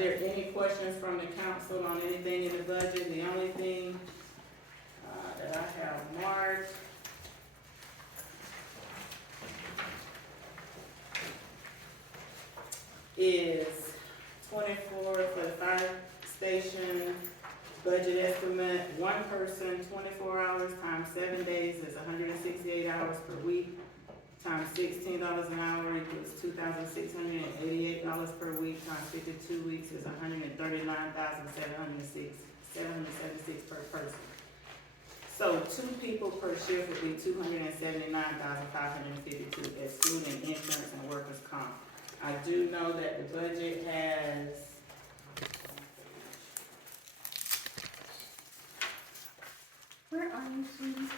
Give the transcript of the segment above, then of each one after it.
there any questions from the council on anything in the budget? The only thing, that I have marked is 24 for the fire station budget estimate. One person, 24 hours times 7 days is 168 hours per week, times $16 an hour equals $2,688 per week, times 52 weeks is $139,776 per person. So 2 people per shift would be $279,552, excluding insurance and workers' comp. I do know that the budget has Where are you, sweetie?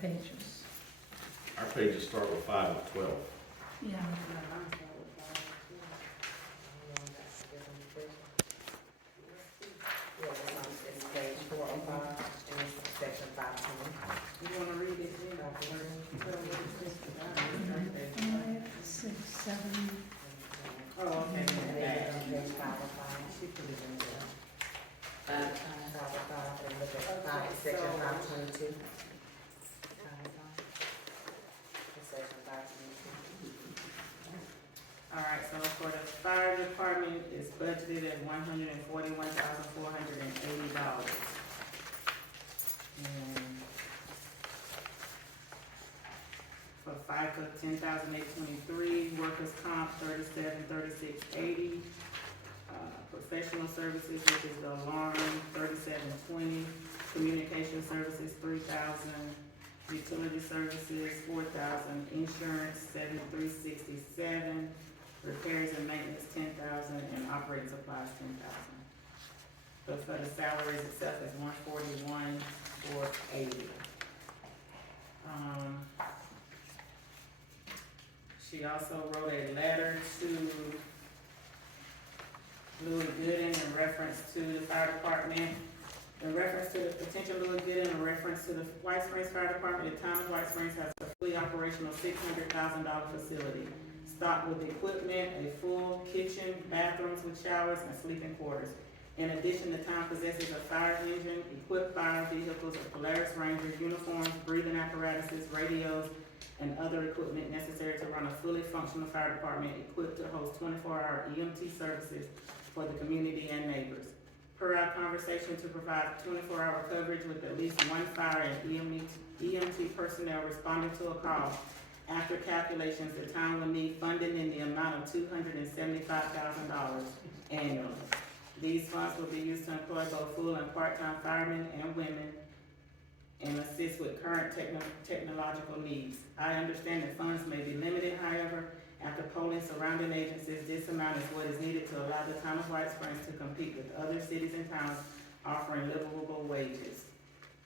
Pages. Our pages start with 5 and 12. Yeah. It's page 405, and it's section 520. You wanna read it? 6, 7. Oh, okay. And then on page 505, she put it in there. 505, and look at section 522. Section 522. All right, so for the fire department, it's budgeted at $141,480. And for FICA, $10,823, workers' comp, $37,3680. Professional services, which is the alarm, $3720. Communication services, $3,000. Utility services, $4,000. Insurance, $7367. Repairs and maintenance, $10,000, and operating supplies, $10,000. But for the salaries itself is $141,480. She also wrote a letter to Louis Gooden in reference to the fire department. In reference to the potential Louis Gooden, in reference to the White Springs Fire Department, the town of White Springs has a fully operational $600,000 facility, stocked with equipment, a full kitchen, bathrooms with showers, and sleeping quarters. In addition, the town possesses a fire engine, equipped fire vehicles, a Polaris Ranger, uniforms, breathing apparatuses, radios, and other equipment necessary to run a fully functional fire department equipped to host 24-hour EMT services for the community and neighbors. Per our conversation, to provide 24-hour coverage with at least one fire and EMT personnel responding to a call. After calculations, the town will need funding in the amount of $275,000 annually. These funds will be used to employ both full and part-time firemen and women and assist with current technological needs. I understand that funds may be limited, however, after polling surrounding agencies, this amount is what is needed to allow the town of White Springs to compete with other cities and towns offering livable wages.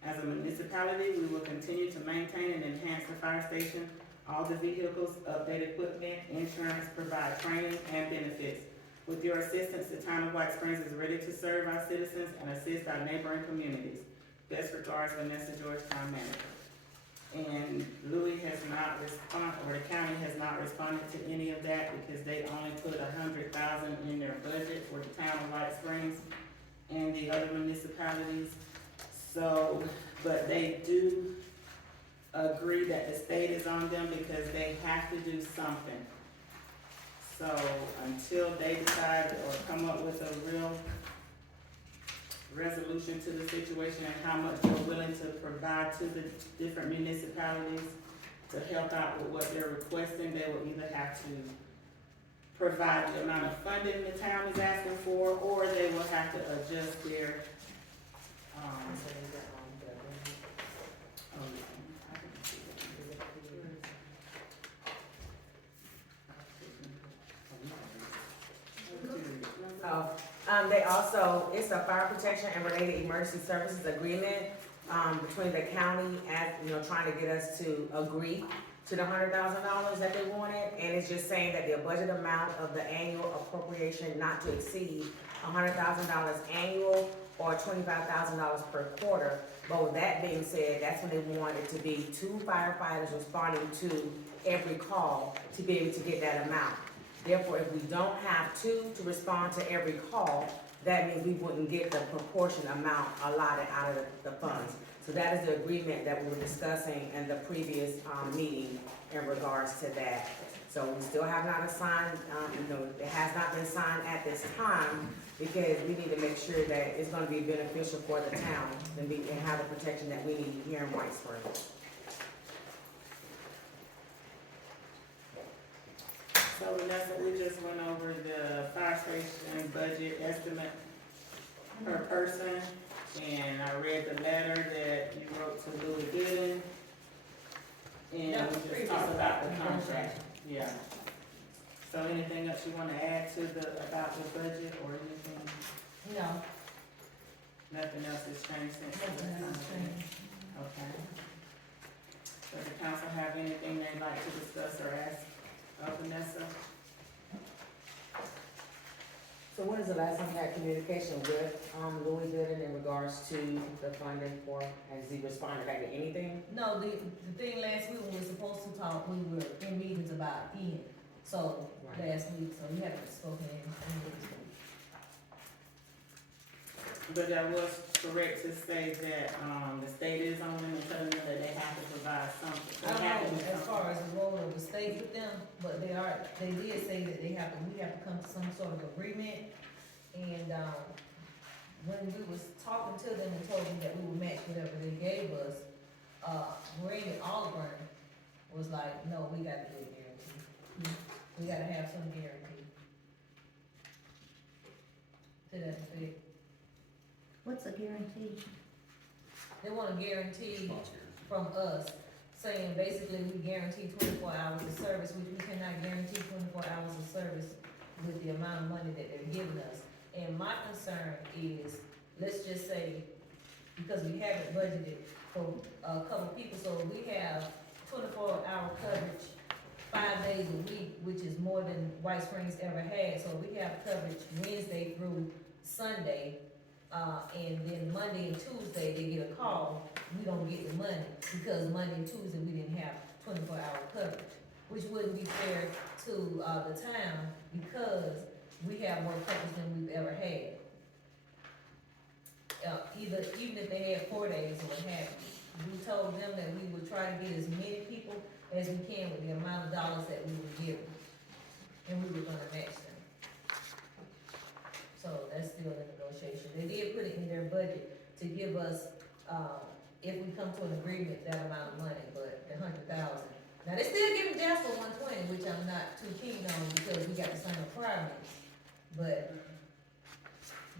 As a municipality, we will continue to maintain and enhance the fire station, all the vehicles, update equipment, insurance, provide training and benefits. With your assistance, the town of White Springs is ready to serve our citizens and assist our neighboring communities. Best regards, Vanessa, Georgetown Manager. And Louis has not responded, or the county has not responded to any of that because they only put $100,000 in their budget for the town of White Springs and the other municipalities. So, but they do agree that the state is on them because they have to do something. So until they decide or come up with a real resolution to the situation and how much they're willing to provide to the different municipalities to help out with what they're requesting, they will either have to provide the amount of funding the town is asking for, or they will have to adjust their, So is that on the, I can see they also, it's a fire protection and related emergency services agreement, between the county and, trying to get us to agree to the $100,000 that they wanted, and it's just saying that the budget amount of the annual appropriation not to exceed $100,000 annual or $25,000 per quarter. But with that being said, that's when they want it to be 2 firefighters responding to every call to be able to get that amount. Therefore, if we don't have 2 to respond to every call, that means we wouldn't get the proportion amount allotted out of the funds. So that is the agreement that we were discussing in the previous meeting in regards to that. So we still have not assigned, it has not been signed at this time, because we need to make sure that it's gonna be beneficial for the town and have the protection that we need here in White Springs. So Vanessa, we just went over the fire station budget estimate per person, and I read the letter that you wrote to Louis Gooden. And we just talked about the contract, yeah. So anything else you wanna add to about the budget or anything? No. Nothing else has changed since the Nothing else contract? changed. Okay. Does the council have anything they'd like to discuss or ask of Vanessa? So when is the last time you had communication with, Louis Gooden in regards to the funding for, has he responded back to anything? No, the thing last week, when we were supposed to talk, we were in meetings about Ian, so, Right. last week, so we haven't spoken in this week. But that was correct to say that, the state is on them and telling them that they have to provide something. I They have to don't do know as something. far as the role of the state with them, but they did say that we have to come to some sort of agreement. And, when we was talking to them and told them that we would match whatever they gave us, Randy Audre was like, no, we gotta do a guarantee. We gotta have some guarantee. To that effect. What's a guarantee? They want a guarantee from us, saying basically we guarantee 24 hours of service, which we cannot guarantee 24 hours of service with the amount of money that they're giving us. And my concern is, let's just say, because we haven't budgeted for a couple people, so we have 24-hour coverage, 5 days a week, which is more than White Springs ever had. So we have coverage Wednesday through Sunday, and then Monday and Tuesday, they get a call, we don't get the money, because Monday and Tuesday, we didn't have 24-hour coverage, which wouldn't be fair to, the town, because we have more coverage than we've ever had. Even if they had 4 days or what have you, we told them that we would try to get as many people as we can with the amount of dollars that we would give them, and we were gonna match them. So that's still in negotiation. They did put it in their budget to give us, if we come to an agreement, that amount of money, but the 100,000. Now, they still giving Jasper 120, which I'm not too keen on because we got the same requirements, but,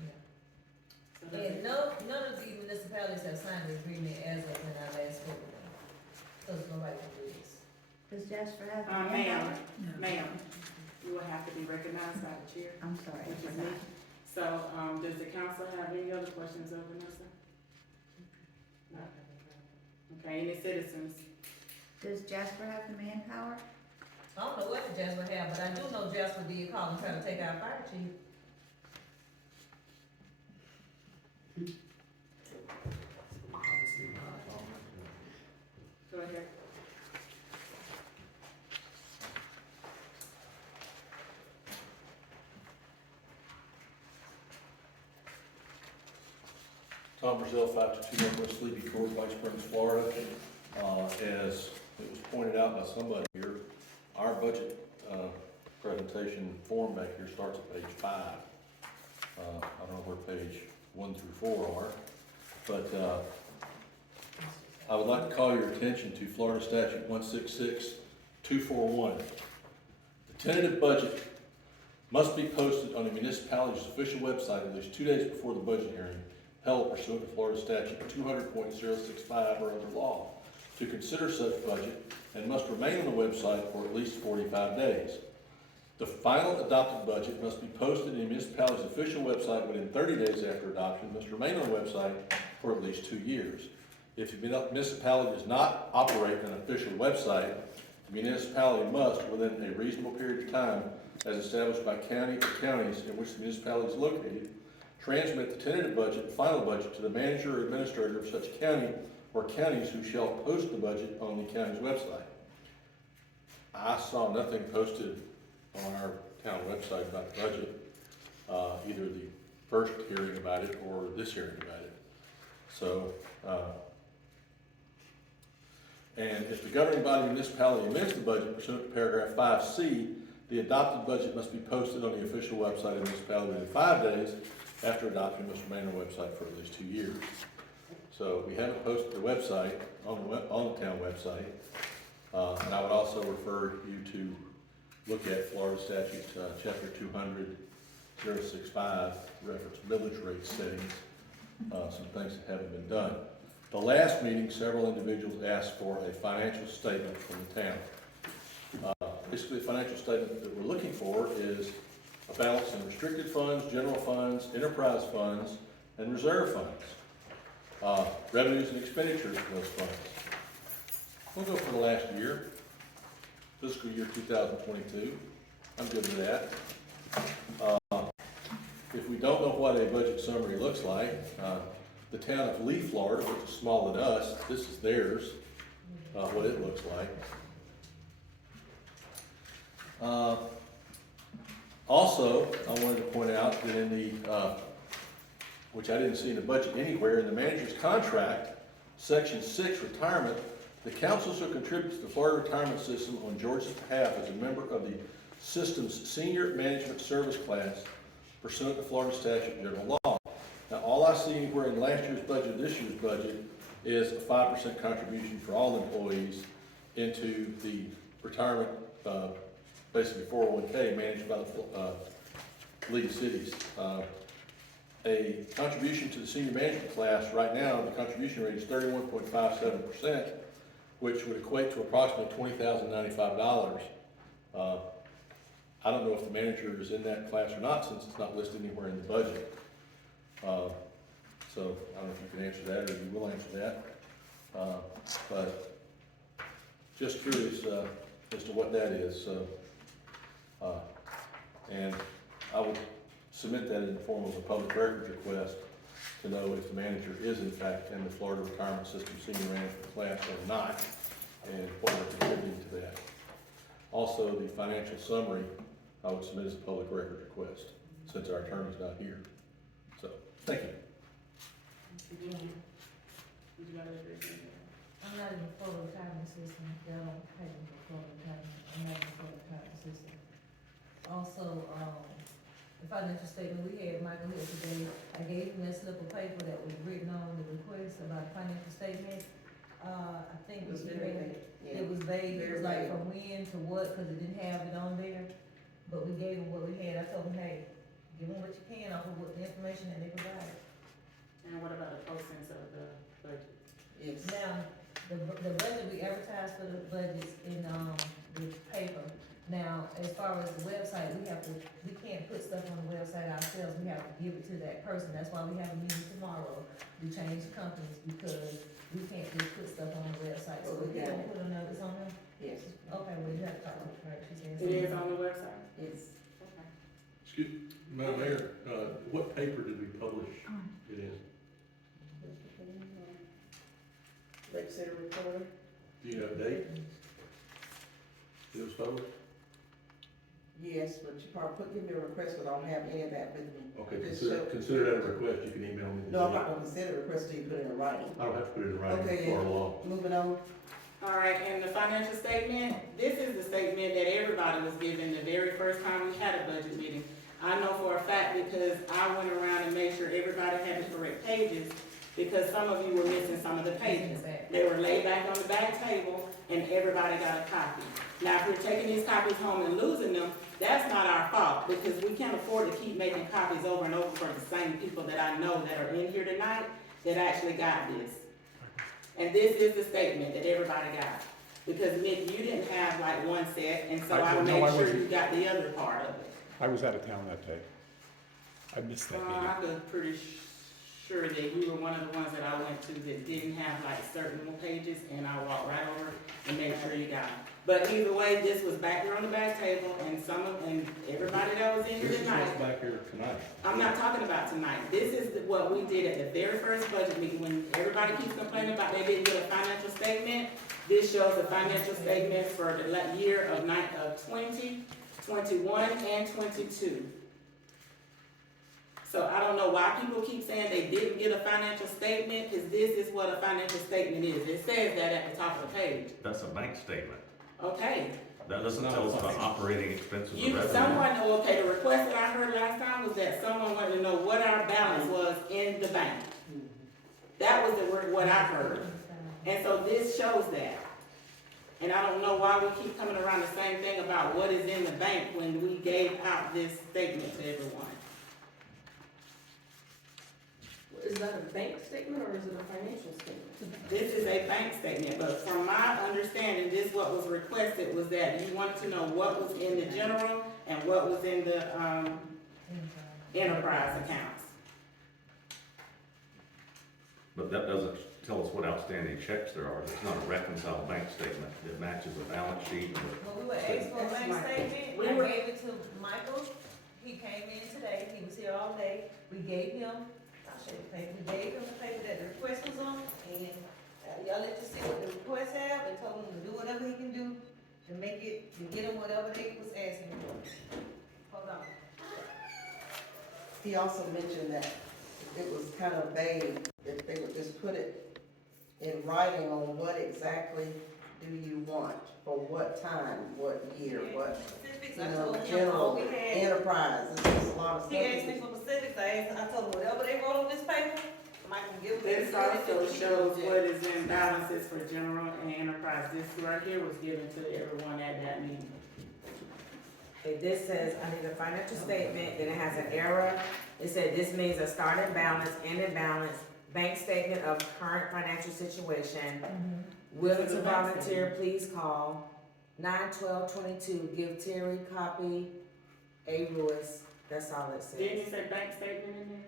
yeah. So that's And none of the municipalities have signed the agreement as of when I last spoke with them, because nobody can do this. Does Jasper have a ma'am, manpower? ma'am, you will have to be recognized by the chair, I'm sorry, I which is forgot. me. So, does the council have any other questions of Vanessa? No. Okay, any citizens? Does Jasper have the manpower? I don't know what the Jasper have, but I do know Jasper did call and try to take our fire chief. Go ahead. Tom Brazil, 522 Northwest Levy Court, White Springs, Florida. As it was pointed out by somebody here, our budget presentation form back here starts at page 5. I don't know where page 1 through 4 are, but I would like to call your attention to Florida Statute 166241. The tentative budget must be posted on the municipality's official website at least 2 days before the budget hearing held pursuant to Florida Statute 200.065 or other law to consider such budget, and must remain on the website for at least 45 days. The final adopted budget must be posted in the municipality's official website within 30 days after adoption, must remain on the website for at least 2 years. If the municipality does not operate an official website, the municipality must, within a reasonable period of time, as established by county or counties in which the municipality is located, transmit the tentative budget and final budget to the manager or administrator of such county or counties who shall post the budget on the county's website. I saw nothing posted on our town website about the budget, either the first hearing about it or this hearing about it. So, and if the governing body of the municipality amends the budget pursuant to paragraph 5C, the adopted budget must be posted on the official website of the municipality within 5 days after adoption, must remain on the website for at least 2 years. So we haven't posted the website on the town website. And I would also refer you to look at Florida Statute, Chapter 200.065, reference millage rate settings, some things that haven't been done. The last meeting, several individuals asked for a financial statement from the town. Basically, the financial statement that we're looking for is a balance in restricted funds, general funds, enterprise funds, and reserve funds. Revenues and expenditures of those funds. We'll go for the last year, fiscal year 2022. I'm good with that. If we don't know what a budget summary looks like, the town of Lee, Florida, which is smaller than us, this is theirs, what it looks like. Also, I wanted to point out that in the, which I didn't see in the budget anywhere, in the manager's contract, section 6, retirement, the council shall contribute to the Florida retirement system on Georgia's behalf as a member of the system's senior management service class pursuant to Florida statute and general law. Now, all I see anywhere in last year's budget, this year's budget, is a 5% contribution for all employees into the retirement, basically 401k managed by the League of Cities. A contribution to the senior management class right now, the contribution rate is 31.57%, which would equate to approximately $20,095. I don't know if the manager is in that class or not, since it's not listed anywhere in the budget. So I don't know if you can answer that, or you will answer that. But just curious as to what that is. And I would submit that in the form of a public records request to know if the manager is in fact in the Florida Retirement System Senior Management class or not, and what they're contributing to that. Also, the financial summary, I would submit as a public record request, since our attorney's not here. So, thank you. I'm not in the Florida retirement system, y'all don't pay me for Florida retirement, I'm not in the Florida retirement system. Also, the financial statement, we had Michael here today, I gave him that slip of paper that was written on the request about financial statement. I think it was vague, it was vague, it was like from when to what, cause it didn't have it on there. But we gave him what we had, I told him, hey, give them what you can off of what the information that they provided. And what about the postings of the budget? Yes. Now, the budget, we advertise for the budgets in, the paper. Now, as far as the website, we can't put stuff on the website ourselves, we have to give it to that person. That's why we have a meeting tomorrow to change companies, because we can't just put stuff on the website. So we don't put a notice on them? Yes. Okay, well, you have to talk to her, she says. It is on the website? Yes. Okay. Excuse, Madam Mayor, what paper did we publish it in? Lake City Recorder. Do you know the date it was published? Yes, but you probably give me a request, but I don't have any of that with me. Okay, Just consider that a request, you can email me. the No, I'm date. not gonna consider a request till you put it in writing. I don't have to put it in writing, Okay, for law. Moving on. All right, and the financial statement, this is the statement that everybody was given the very first time we had a budget meeting. I know for a fact because I went around and made sure everybody had the correct pages. because some of you were missing some of the pages. They were laid back on the back table, and everybody got a copy. Now, if you're taking these copies home and losing them, that's not our fault, because we can't afford to keep making copies over and over for the same people that I know that are in here tonight that actually got this. And this is the statement that everybody got. Because Nick, you didn't have like one set, and so I made sure you got the other part of it. I was out of town that day. I missed that meeting. I was pretty sure that you were one of the ones that I went to that didn't have like certain pages, and I walked right over and made sure you got it. But either way, this was back here on the back table, and and everybody that was in here This is tonight. what's back here tonight. I'm not talking about tonight. This is what we did at the very first budget meeting, when everybody keeps complaining about they didn't get a financial statement. This shows the financial statement for the year of 20, 21, and 22. So I don't know why people keep saying they didn't get a financial statement, because this is what a financial statement is. It says that at the top of the page. That's a bank statement. Okay. That doesn't tell us about operating expenses or revenue. Okay, the request that I heard last time was that someone wanted to know what our balance was in the bank. That was what I heard. And so this shows that. And I don't know why we keep coming around the same thing about what is in the bank when we gave out this statement to everyone. Is that a bank statement or is it a financial statement? This is a bank statement, but from my understanding, this what was requested was that you wanted to know what was in the general and what was in the, enterprise accounts. But that doesn't tell us what outstanding checks there are. It's not a reconciled bank statement. It matches a balance sheet. When we were asked for a bank statement, I gave it to Michael. He came in today, he was here all day. We gave him, I'll show you the paper, we gave him the paper that the request was on, and y'all let you see what the request have, and told him to do whatever he can do to make it, to get him whatever they was asking for. Hold on. He also mentioned that it was kind of vague, if they would just put it in writing on what exactly do you want, for what time, what year, what, Specifics, you I know, told him all general, we had. enterprise, it's just a lot of He asked me stuff. for specifics, I told him whatever they wrote on this paper, Mike can give it. This also shows what is in balances for general and enterprise. This right here was given to everyone at that meeting. If this says, I need a financial statement, then it has an error. It said this means a starting balance, ending balance, bank statement of current financial situation. Willing to volunteer, please call 9/12/22. Give Terry copy, A. Ruise. That's all it says. Didn't it say bank statement in there?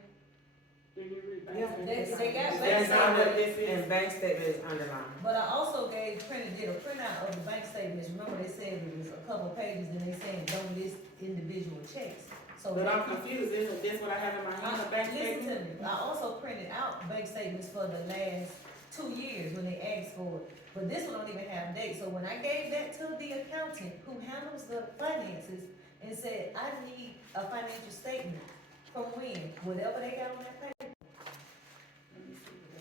Did you read bank Yeah, statement? they got bank That's not what statement. this is. And bank statement is underlined. But I also did a printout of the bank statements, remember they said it was a couple pages, and they said don't list individual checks. So But I'm confused, isn't this what I have in my hand, a bank listen statement? to me, I also printed out bank statements for the last 2 years when they asked for it. But this one don't even have dates, so when I gave that to the accountant who handles the finances and said, I need a financial statement from when, whatever they got on that paper.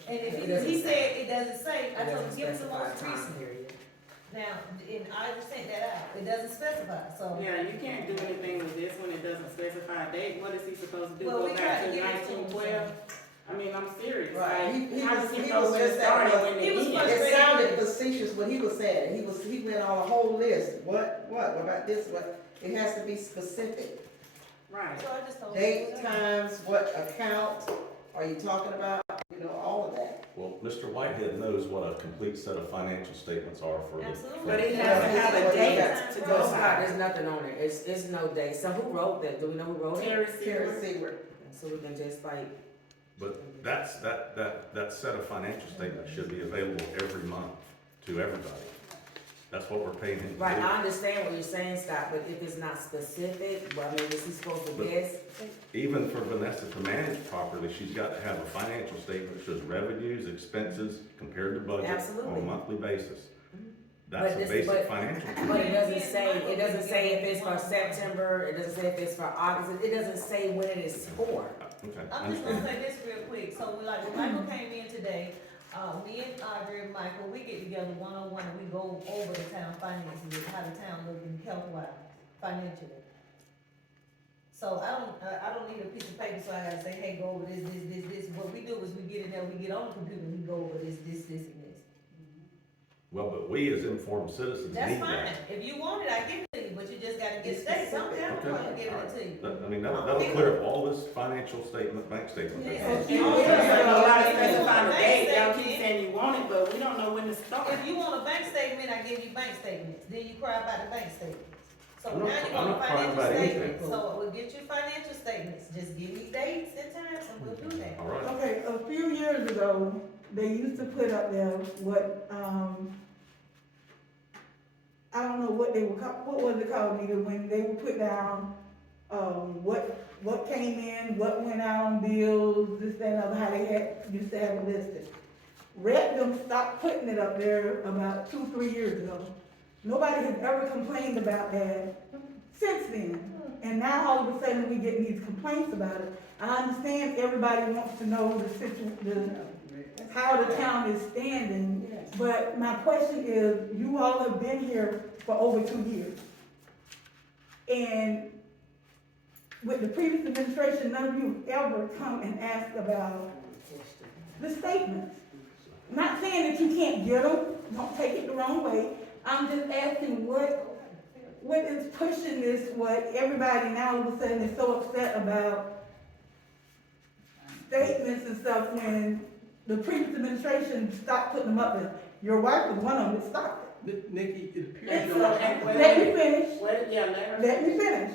And if he said it doesn't say, I told him, give us the most recent. Now, and I just sent that out, it doesn't specify, so. Yeah, you can't do anything with this when it doesn't specify a date. What is he supposed to do? Well, Go we back tried to to give it to him, 1912? I mean, I'm serious. Right. Like, how does he He know was when it just started, that- when he it was ended? frustrated. It sounded facetious what he was saying, he went on a whole list, what about this, what, it has to be specific. Right. So I just told him. Date, times, what account are you talking about, you know, all of that. Well, Mr. Whitehead knows what a complete set of financial statements are for the. Absolutely. But he has to have a date to No, go it's not, by. there's nothing on it. It's no date. So who wrote that? Do we know who wrote it? Terry Terry Seaver. Seaver. So we can just like, But that set of financial statements should be available every month to everybody. That's what we're paying him to do. right, I understand what you're saying, Scott, but if it's not specific, well, I mean, is he supposed to But- guess? Even for Vanessa to manage properly, she's got to have a financial statement that shows revenues, expenses, compared to budget on Absolutely. a monthly basis. Mhm. That's But a this- basic but- financial. But it doesn't say if it's for September, it doesn't say if it's for August, it doesn't say when it is for. Okay, I'm just gonna say this real quick, so when Michael came in today, me and Audre and Michael, we get together one-on-one and we go over the town finances and how the town looking health-wise, financially. So I don't need a piece of paper, so I gotta say, hey, go over this. What we do is we get in there, we get on the computer, we go over this, and this. Well, but we as informed citizens need That's that. fine. If you want it, I give it to you, but you just gotta get states. I'm Okay. giving it to you. I mean, that'll clear up all this financial statement, bank statement. Yeah. And Yeah. we just don't know how to If you want specify a the bank date, y'all keep statement- saying you want it, but we don't know when to start. If you want a bank statement, I give you bank statements, then you cry about the bank statements. So I'm now not- you I'm want a not crying financial about statement, anything. so we'll get you financial statements, just give me dates and times and we'll do that. All right. Okay, a few years ago, they used to put up there what, I don't know what they were called, what was it called, Anita, when they would put down, what came in, what went out on bills, this, that, and other, how they used to have it listed. Red them stopped putting it up there about 2-3 years ago. Nobody has ever complained about that since then. And now all of a sudden we get these complaints about it. I understand everybody wants to know how the town is standing, but my question is, you all have been here for over 2 years. And with the previous administration, none of you have ever come and asked about the statements. Not saying that you can't get them, don't take it the wrong way. I'm just asking what is pushing this, what everybody now all of a sudden is so upset about statements and stuff when the previous administration stopped putting them up there. Your wife was one of them that stopped it. Nikki, it appears And you're so, not. and Let me finish. let Let me finish.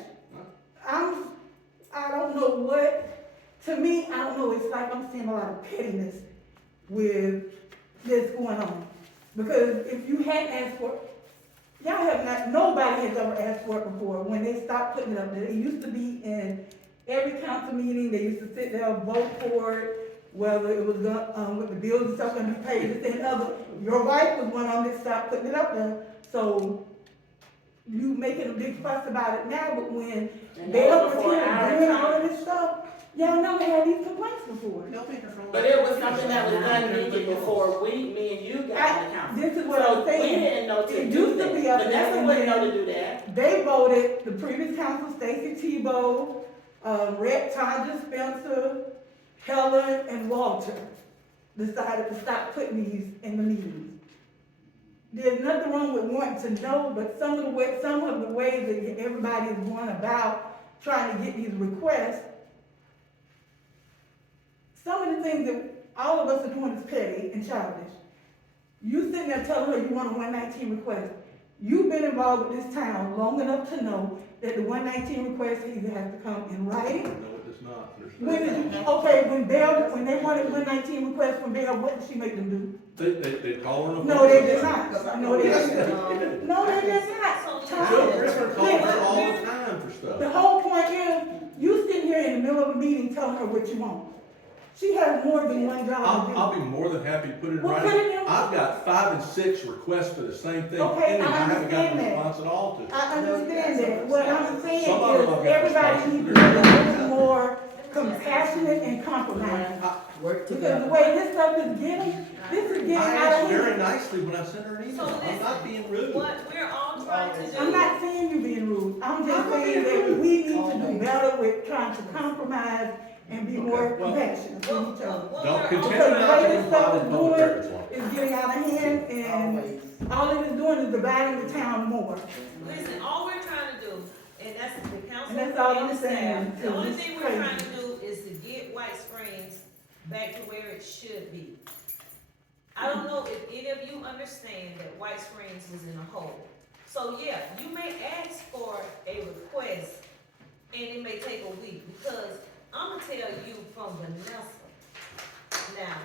I don't know what, to me, I don't know, it's like I'm seeing a lot of pettiness with this going on. Because if you hadn't asked for it, y'all have not, nobody has ever asked for it before. When they stopped putting it up there, it used to be in every council meeting, they used to sit there and vote for it, whether it was with the bills and stuff gonna be paid, this and other. Your wife was one of them that stopped putting it up there. So you making a big fuss about it now, but when they was here doing all of this stuff, y'all never had these complaints before. But it was something that was done needed before me and you got in the council. This is what So I'm saying. we didn't know to It do used to be that. up there, Vanessa and wouldn't know then- to do that. They voted, the previous council, Stacy Tebow, Rhett Todger, Spencer, Helen, and Walter decided to stop putting these in the meetings. There's nothing wrong with wanting to know, but some of the ways that everybody is going about trying to get these requests, some of the things that all of us are doing is petty and childish. You sitting there telling her you want a 119 request. You've been involved with this town long enough to know that the 119 request either has to come in writing. No, it does not. When they wanted 119 requests from Bell, what did she make them do? They call her. No, they did not. No, they didn't. No, they did not. Joe Griffin calls her Listen, all the time for the stuff. whole point is, you sitting here in the middle of a meeting telling her what you want. She has more than one job to do. I'll be more than happy to put it in Well, writing. put it in- I've got 5 and 6 requests for the same thing Okay, pending. I I haven't gotten understand a that. response at all to. I understand that. What I'm saying Some of them I've is, got everybody responses needs to to. be a little more compassionate and compromising. Because the way this stuff is getting, this is getting I out asked of very hand. nicely when I sent her an email. So I'm not being rude. What we're all trying to do. I'm not saying you being rude, I'm just I'm not saying being that rude. we need to do better with trying to compromise and be more Okay, well- compassionate Well, with each other. what Don't we're continue all- Because the not way to this comply stuff with is public doing records law. is getting out of hand, and all it is doing is dividing the town more. Listen, all we're trying to do, and that's the council And that's all and the I'm saying, staff, the only too. thing It's we're crazy. trying to do is to get White Springs back to where it should be. I don't know if any of you understand that White Springs was in a hole. So yeah, you may ask for a request and it may take a week, because I'm gonna tell you from Vanessa. Now,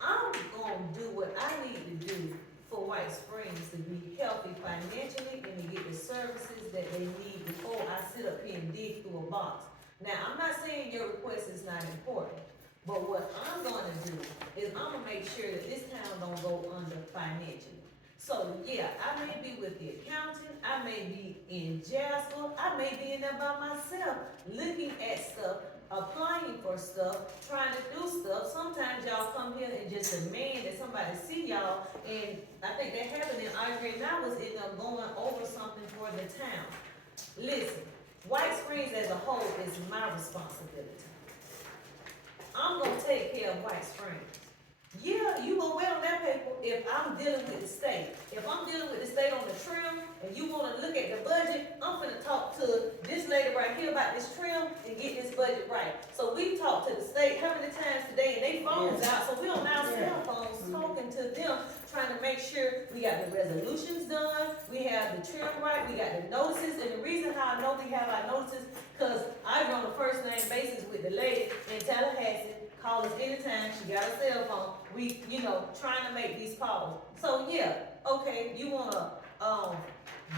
I'm gonna do what I need to do for White Springs to be healthy financially and to get the services that they need before I sit up here and dig through a box. Now, I'm not saying your request is not important, but what I'm gonna do is I'm gonna make sure that this town don't go under financially. So, yeah, I may be with the accountant, I may be in Jasper, I may be in there by myself, looking at stuff, applying for stuff, trying to do stuff. Sometimes y'all come here and just demand that somebody see y'all, and I think that happened in Audre, and I was in there going over something for the town. Listen, White Springs as a whole is my responsibility. I'm gonna take care of White Springs. Yeah, you gonna wait on that paper if I'm dealing with the state. If I'm dealing with the state on the trim, and you wanna look at the budget, I'm finna talk to this lady right here about this trim and get this budget right. So we talked to the state how many times today, and they phones out, so we on our cell phones talking to them, trying to make sure we got the resolutions done, we have the trim right, we got the notices, and the reason how I know we have our notices, cause I run a first name basis with the lady in Tallahassee. Call us anytime, she got a cell phone, we, trying to make these calls. So yeah, okay, you wanna,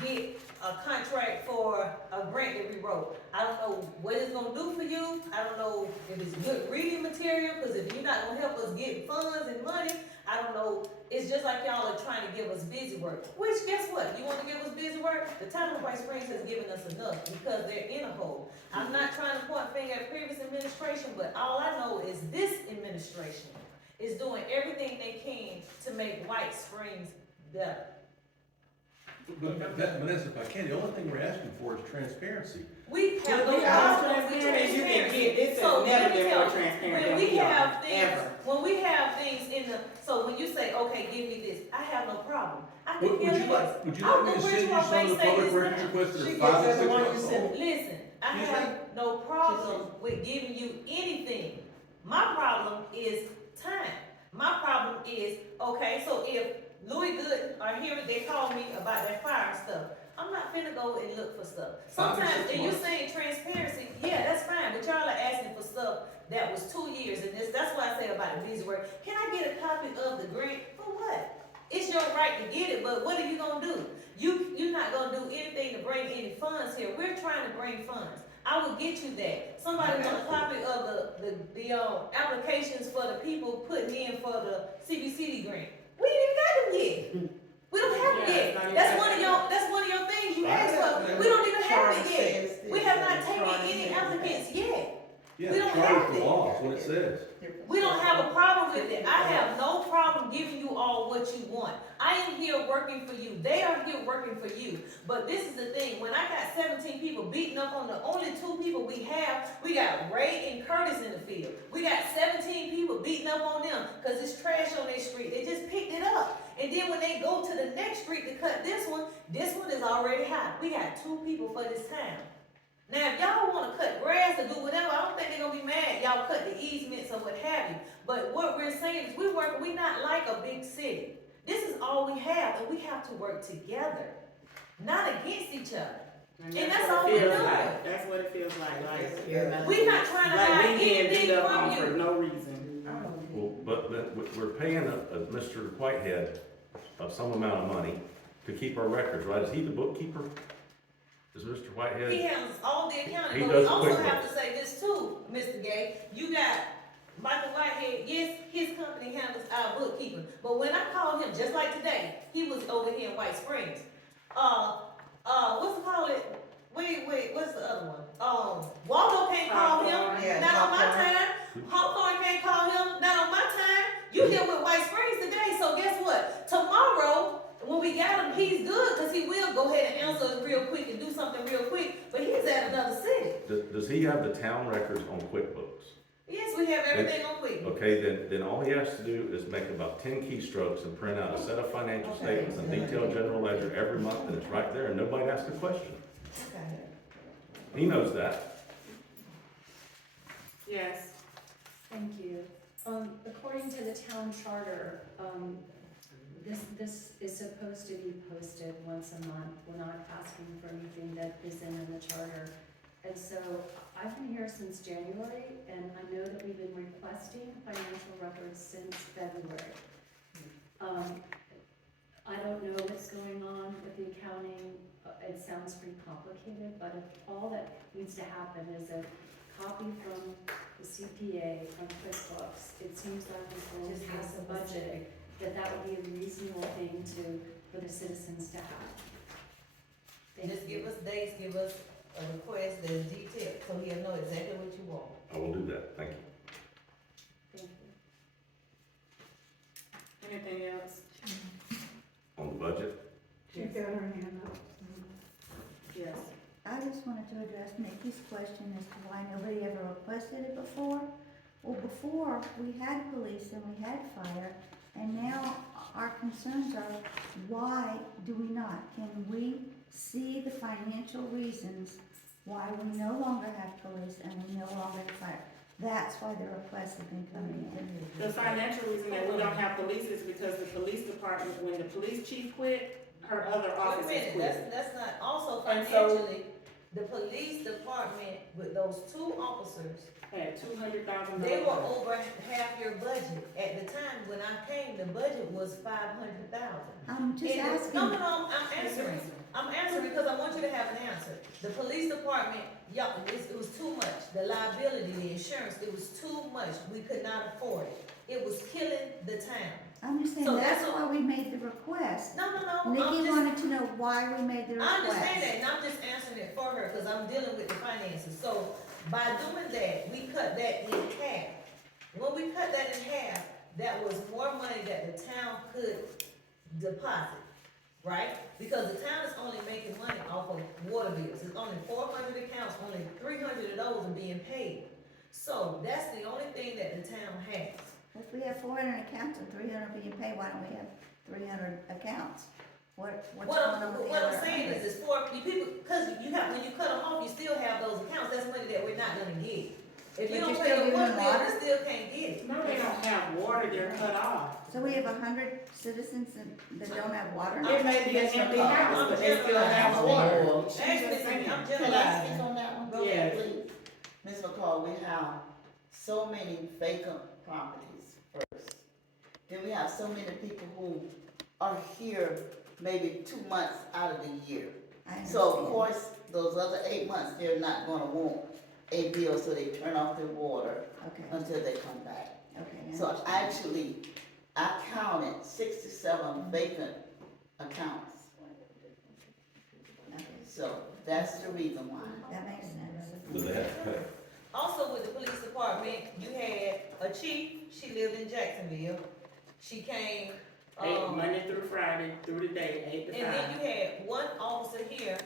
get a contract for a grant that we wrote. I don't know what it's gonna do for you, I don't know if it's good reading material, cause if you're not gonna help us get funds and money, I don't know, it's just like y'all are trying to give us busy work. Which, guess what, you wanna give us busy work? The town of White Springs has given us enough, because they're in a hole. I'm not trying to point finger at previous administration, but all I know is this administration is doing everything they can to make White Springs better. But Vanessa, if I can, the only thing we're asking for is transparency. We have no We are problem with transparent as you can transparency. get. This So has never let me been tell more you, transparent when than we we are, have things, ever. when we have things in the, so when you say, okay, give me this, I have no problem. I can Would give you this. like me I'll to go send you where some of the say public this records now. requests that She are gets 5 and 6 everyone you months send. old? Listen, I Yes, have ma'am. no problem with giving you anything. My problem is time. My problem is, okay, so if Louis Good are here, they call me about that fire stuff. I'm not finna go and look for stuff. 5 and 6 Sometimes, and you're months. saying transparency, yeah, that's fine, but y'all are asking for stuff that was 2 years, and that's why I say about the busy work. Can I get a copy of the grant? For what? It's your right to get it, but what are you gonna do? You're not gonna do anything to bring any funds here. We're trying to bring funds. I will get you that. Somebody want a copy of the applications for the people putting in for the CBCD grant. We ain't even got them yet. We don't have Yeah, it it's not yet. even That's one of your things you asked for. We don't even have it yet. Says We this, have not and taken Charter any says applicants yet. Yeah, We the don't charter have for it. law is what it says. that. We don't have a problem with it. I have no problem giving you all what you want. I am here working for you. They are here working for you. But this is the thing, when I got 17 people beating up on the only 2 people we have, we got Ray and Curtis in the field. We got 17 people beating up on them because it's trash on their street. They just picked it up. And then when they go to the next street to cut this one is already high. We got 2 people for this town. Now, if y'all wanna cut grass or do whatever, I don't think they're gonna be mad. Y'all cut the easements or what have you. But what we're saying is we not like a big city. This is all we have, and we have to work together, not against each other. And that's what all it we're feels doing. like. That's what it feels like. We're not trying to Like hide we being anything beat up from on for you. no reason. Well, but we're paying a Mr. Whitehead some amount of money to keep our records, right? Is he the bookkeeper? Is Mr. Whitehead? He handles all the accounting, He but we does also QuickBooks. have to say this too, Mr. Gay. You got Michael Whitehead, yes, his company handles our bookkeeping, but when I called him, just like today, he was over here in White Springs. What's it called? Wait, what's the other one? Waldo can't call him, Yeah, not on my Hawthorne. time. Hawthorne can't call him, not on my time. You here with White Springs today, so guess what? Tomorrow, when we got him, he's good, cause he will go ahead and answer us real quick and do something real quick, but he's at another city. Does he have the town records on QuickBooks? Yes, we have everything on quick. Okay, then all he has to do is make about 10 keystrokes and print out a set of financial statements and detailed general ledger every month, and it's right there, and nobody asks a question. Okay. He knows that. Yes. Thank you. According to the town charter, this is supposed to be posted once a month. We're not asking for anything that isn't in the charter. And so I've been here since January, and I know that we've been requesting financial records since February. I don't know what's going on with the accounting. It sounds pretty complicated, but if all that needs to happen is a copy from the CPA from Quickbooks, it seems like as long as has a budget, that would be a reasonable thing for the citizens to have. Just give us dates, give us a request that's detailed, so he'll know exactly what you want. I will do that, thank you. Thank you. Anything else? On the budget? She got her hand up. Yes. I just wanted to address Nikki's question as to why nobody ever requested it before. Well, before, we had police and we had fire, and now our concerns are, why do we not? Can we see the financial reasons why we no longer have police and we no longer have fire? That's why the requests have been coming in. The financial reason that we don't have police is because the police department, when the police chief quit, her other Wait a officers minute, quit. that's not, also And so- financially, the police department with those two officers, Had $200,000. they were over half your budget. At the time when I came, the budget was 500,000. I'm just asking. No, I'm answering because I want you to have an answer. The police department, y'all, it was too much. The liability, the insurance, it was too much. We could not afford it. It was killing the town. I'm just saying, So that's that's why we made the request. No, Nikki I'm just, wanted to know why we made the request. I understand that, and I'm just answering it for her, cause I'm dealing with the finances. So, by doing that, we cut that in half. When we cut that in half, that was more money that the town could deposit, right? Because the town is only making money off of water bills. It's only 400 accounts, only 300 of those are being paid. So, that's the only thing that the town has. If we have 400 accounts and 300 being paid, why don't we have 300 accounts? What's going on with the What other I'm saying 100? is, for you people, cause you have, when you cut them off, you still have those accounts, that's money that we're not gonna get. If you But don't you're pay still your water giving bill, water? you still can't get it. No, they don't have water, they're cut off. So we have 100 citizens that don't have water? It may be an empty house, but they still have water. She's just Actually, saying. I'm Can I generalizing. speak on that one? Go Yes. ahead, please. Ms. McCall, we have so many vacant properties first. Then we have so many people who are here maybe 2 months out of the year. I So of understand. course, those other 8 months, they're not gonna want a bill, so they turn off their water Okay, until they come back. okay. I So understand. actually, I counted 67 vacant accounts. Okay, So that's the reason why. that makes sense. Do they have to pay? Also with the police department, you had a chief, she lived in Jacksonville. She came, Monday through Friday, through the day, 8 to 5. and then you had one officer here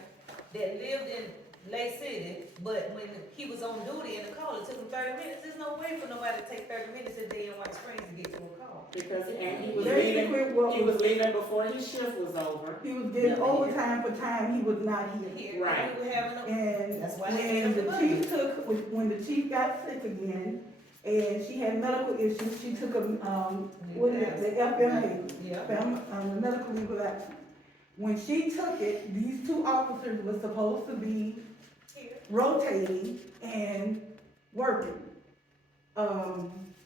that lived in Lake City, but when he was on duty and the call, it took him 30 minutes. There's no way for nobody to take 30 minutes a day in White Springs to get to a call. Because, and he was Basically, leaving, what he was leaving before his shift was over. He was getting overtime for time he was not here. Here, Right. we were having a, And That's why they when gave the us the chief when the chief got sick again, and she had medical issues, she took a, what is it, the FMA, yeah. the medical leave of absence. When she took it, these two officers were supposed to be Here. rotating and working.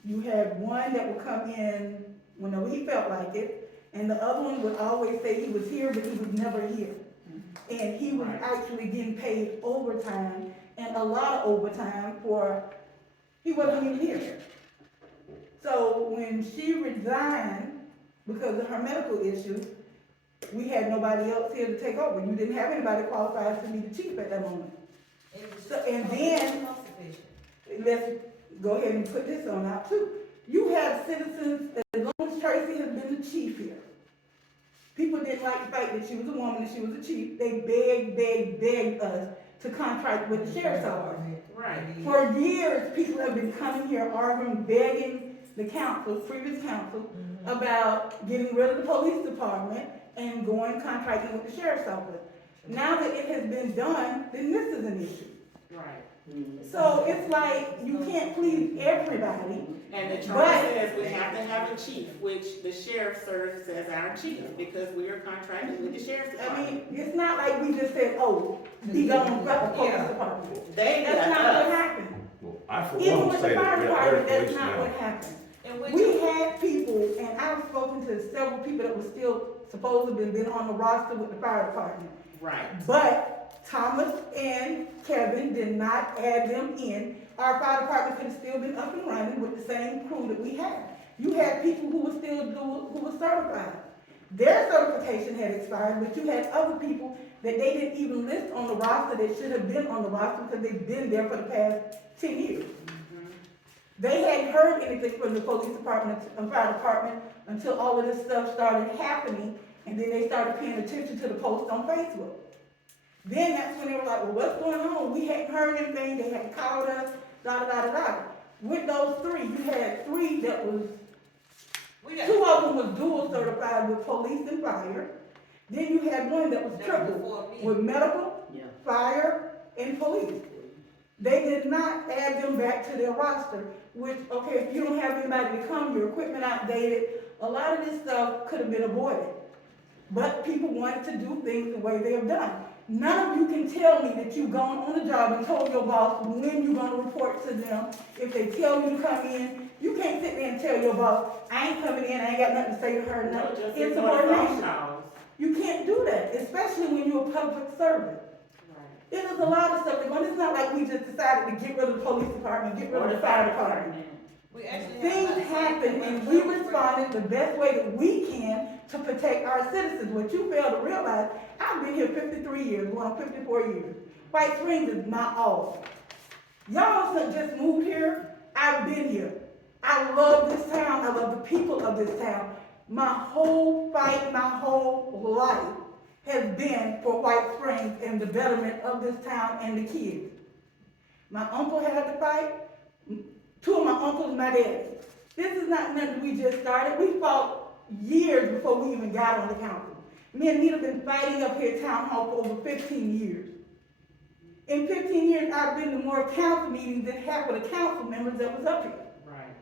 You had one that would come in whenever he felt like it, and the other one would always say he was here, but he was never here. And he was Right. actually getting paid overtime, and a lot of overtime for, he wasn't even here. So when she resigned because of her medical issues, we had nobody else here to take over. You didn't have anybody qualified to be the chief at that moment. And it was So, just and then- cost efficient. Let's go ahead and put this on out too. You have citizens, as long as Tracy has been the chief here, people didn't like the fact that she was a woman and she was a chief. They begged us to contract with the sheriff's office. Right. For years, people have been coming here arguing, begging the council, previous council, about getting rid of the police department and going contracting with the sheriff's office. Now that it has been done, then this is an issue. Right. So it's like, you can't please everybody. And the But- charter says we have to have a chief, which the sheriff serves as our chief, because we are contracted with the sheriff's I department. mean, it's not like we just said, oh, he gonna cut the police department. They That's got not what us. happened. Well, I for Even one with say the that fire we have department, better that's police not what now. happened. And which, We had people, and I've spoken to several people that were still supposedly been on the roster with the fire department. Right. But Thomas and Kevin did not add them in. Our fire department could have still been up and running with the same crew that we had. You had people who were certified. Their certification had expired, but you had other people that they didn't even list on the roster that should have been on the roster because they've been there for the past 10 years. They hadn't heard anything from the police department and fire department until all of this stuff started happening, and then they started paying attention to the post on Facebook. Then that's when they were like, well, what's going on? We hadn't heard anything, they hadn't called us, da, da, da, da, da. With those three, you had three that was, two of them was dual certified with police and fire. Then you had one that was triple, with medical, fire, and police. They did not add them back to their roster, which, okay, if you don't have anybody to come, your equipment outdated, a lot of this stuff could have been avoided. But people wanted to do things the way they have done. None of you can tell me that you've gone on the job and told your boss when you're gonna report to them. If they tell you to come in, you can't sit there and tell your boss, I ain't coming in, I ain't got nothing to say to her, nothing. It's subordination. You can't do that, especially when you're a public servant. It is a lot of stuff. It's not like we just decided to get rid of the police department, get rid of the fire department. Things happen and we responded the best way that we can to protect our citizens. What you fail to realize, I've been here 53 years, going on 54 years. White Springs is my all. Y'all just moved here, I've been here. I love this town, I love the people of this town. My whole fight, my whole life has been for White Springs and the betterment of this town and the kids. My uncle had to fight. Two of my uncles, my dad. This is not nothing we just started. We fought years before we even got on the council. Me and Anita have been fighting up here at Town Hall for over 15 years. In 15 years, I've been to more council meetings than half of the council members that was up here. Right.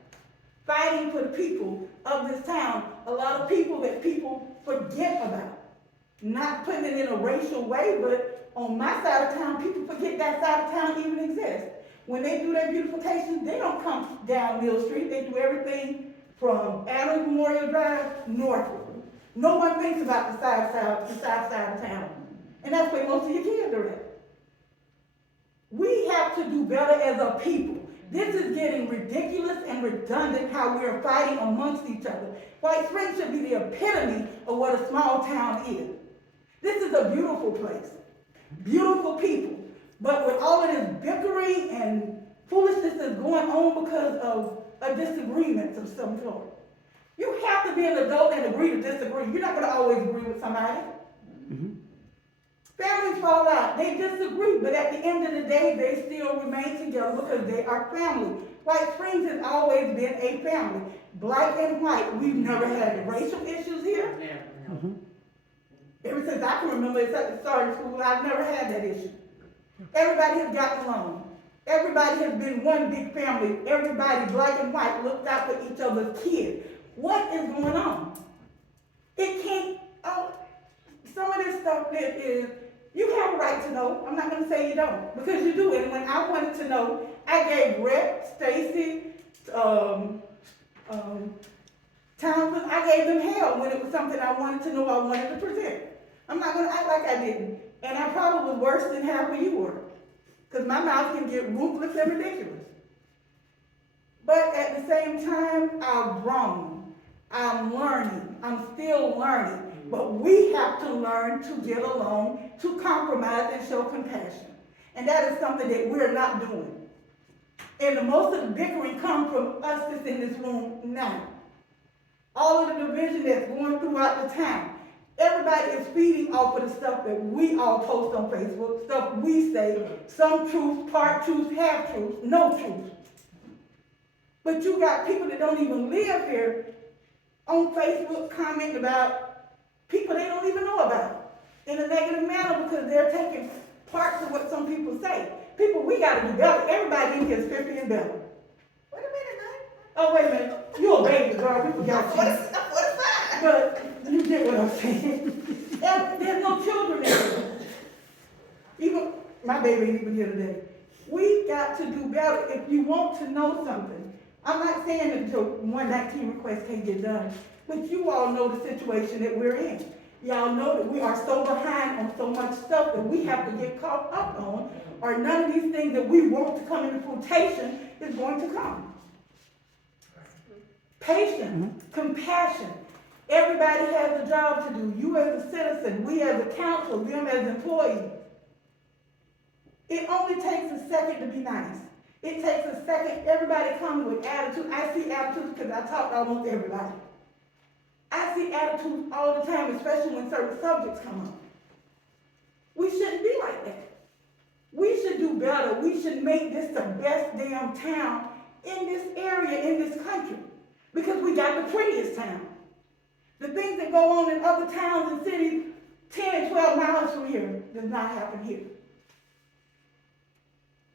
Fighting for the people of this town. A lot of people that people forget about. Not putting it in a racial way, but on my side of town, people forget that side of town even exists. When they do their beautifications, they don't come down Mill Street. They do everything from Adams Memorial Drive northward. No one thinks about the south side of town. And that's where most of your kids are at. We have to do better as a people. This is getting ridiculous and redundant how we're fighting amongst each other. White Springs should be the epitome of what a small town is. This is a beautiful place, beautiful people, but with all of this bickering and foolishness that's going on because of a disagreement of some sort. You have to be an adult and agree to disagree. You're not going to always agree with somebody. Mm-hmm. Families fall out, they disagree, but at the end of the day, they still remain together because they are family. White Springs has always been a family, black and white. We've never had racial issues here. Mm-hmm. Ever since I can remember, starting school, I've never had that issue. Everybody has gotten along. Everybody has been one big family. Everybody, black and white, looked out for each other's kids. What is going on? It can't, some of this stuff that is, you have a right to know. I'm not going to say you don't, because you do. And when I wanted to know, I gave Rhett, Stacy, Townsend, I gave them hell when it was something I wanted to know, I wanted to present. I'm not going to act like I didn't. And I probably was worse than half of you were. Because my mouth can get ruthless and ridiculous. But at the same time, I've grown. I'm learning. I'm still learning. But we have to learn to get along, to compromise and show compassion. And that is something that we're not doing. And the most of the bickering comes from us that's in this room now. All of the division that's going throughout the town. Everybody is feeding off of the stuff that we all post on Facebook, stuff we say, some truth, part truth, half truth, no truth. But you got people that don't even live here on Facebook commenting about people they don't even know about in a negative manner because they're taking parts of what some people say. People, we gotta do better. Everybody in here is 50 and better. Wait a minute, man. Oh, wait a minute. You're a baby, girl. We forgot you. I'm 45. But you get what I'm saying. And there's no children in here. Even my baby ain't even here today. We got to do better if you want to know something. I'm not saying that the 119 request can't get done, but you all know the situation that we're in. Y'all know that we are so behind on so much stuff that we have to get caught up on, or none of these things that we want to come into fruition is going to come. Patience, compassion. Everybody has a job to do. You as a citizen, we as a council, them as employees. It only takes a second to be nice. It takes a second. Everybody comes with attitude. I see attitudes because I talk to almost everybody. I see attitudes all the time, especially when certain subjects come up. We shouldn't be like do better. We should make this the best damn town in this area, in this country, because we got the prettiest town. The things that go on in other towns and cities 10 and 12 miles from here does not happen here.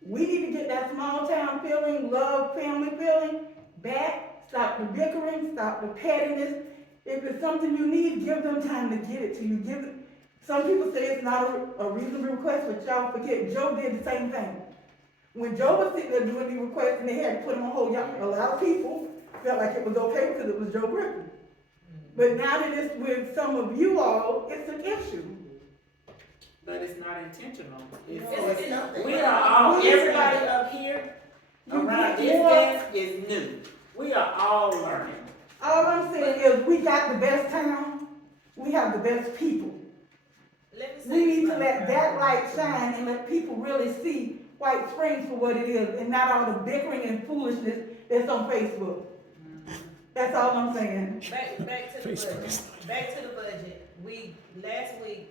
We need to get that small town feeling, love, family feeling back. Stop the bickering, stop the pettiness. If it's something you need, give them time to get it to you. Some people say it's not a reasonable request, but y'all forget, Joe did the same thing. When Joe was sitting there doing the request and they had to put him on hold, a lot of people felt like it was okay because it was Joe Griffin. But now that it's with some of you all, it's an issue. But it's not intentional. It's nothing. We are all, everybody up here around this desk is new. We are all learning. All I'm saying is we got the best town, we have the best people. Let me say We need to something. let that light shine and let people really see White Springs for what it is and not all the bickering and foolishness that's on Facebook. That's all I'm saying. Back to the Facebook is budget. Back to the budget. Last week,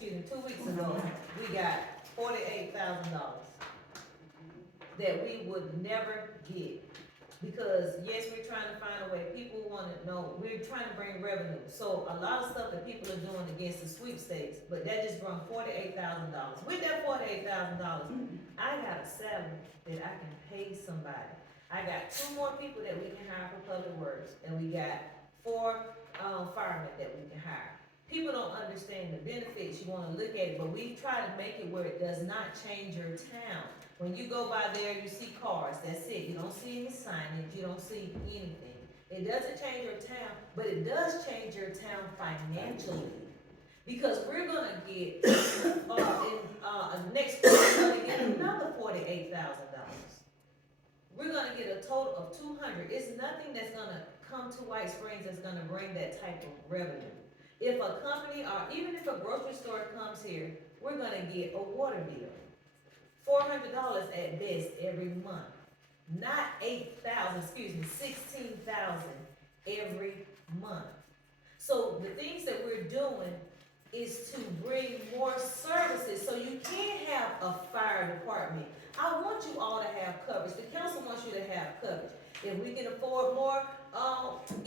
2 weeks ago, we got $48,000 that we would never get. Because yes, we're trying to find a way. People want to know, we're trying to bring revenue. So a lot of stuff that people are doing against the sweepstakes, but that just brought $48,000. With that $48,000, I got a salary that I can pay somebody. I got 2 more people that we can hire for public works, and we got 4 firemen that we can hire. People don't understand the benefits. You want to look at it, but we try to make it where it does not change your town. When you go by there, you see cars, that's it. You don't see any signage, you don't see anything. It doesn't change your town, but it does change your town financially. Because we're gonna get, next year, we're gonna get another $48,000. We're gonna get a total of 200. It's nothing that's gonna come to White Springs that's gonna bring that type of revenue. If a company, or even if a grocery store comes here, we're gonna get a water bill. $400 at best every month. Not 16,000 every month. So the things that we're doing is to bring more services so you can have a fire department. I want you all to have coverage. The council wants you to have coverage. If we can afford more,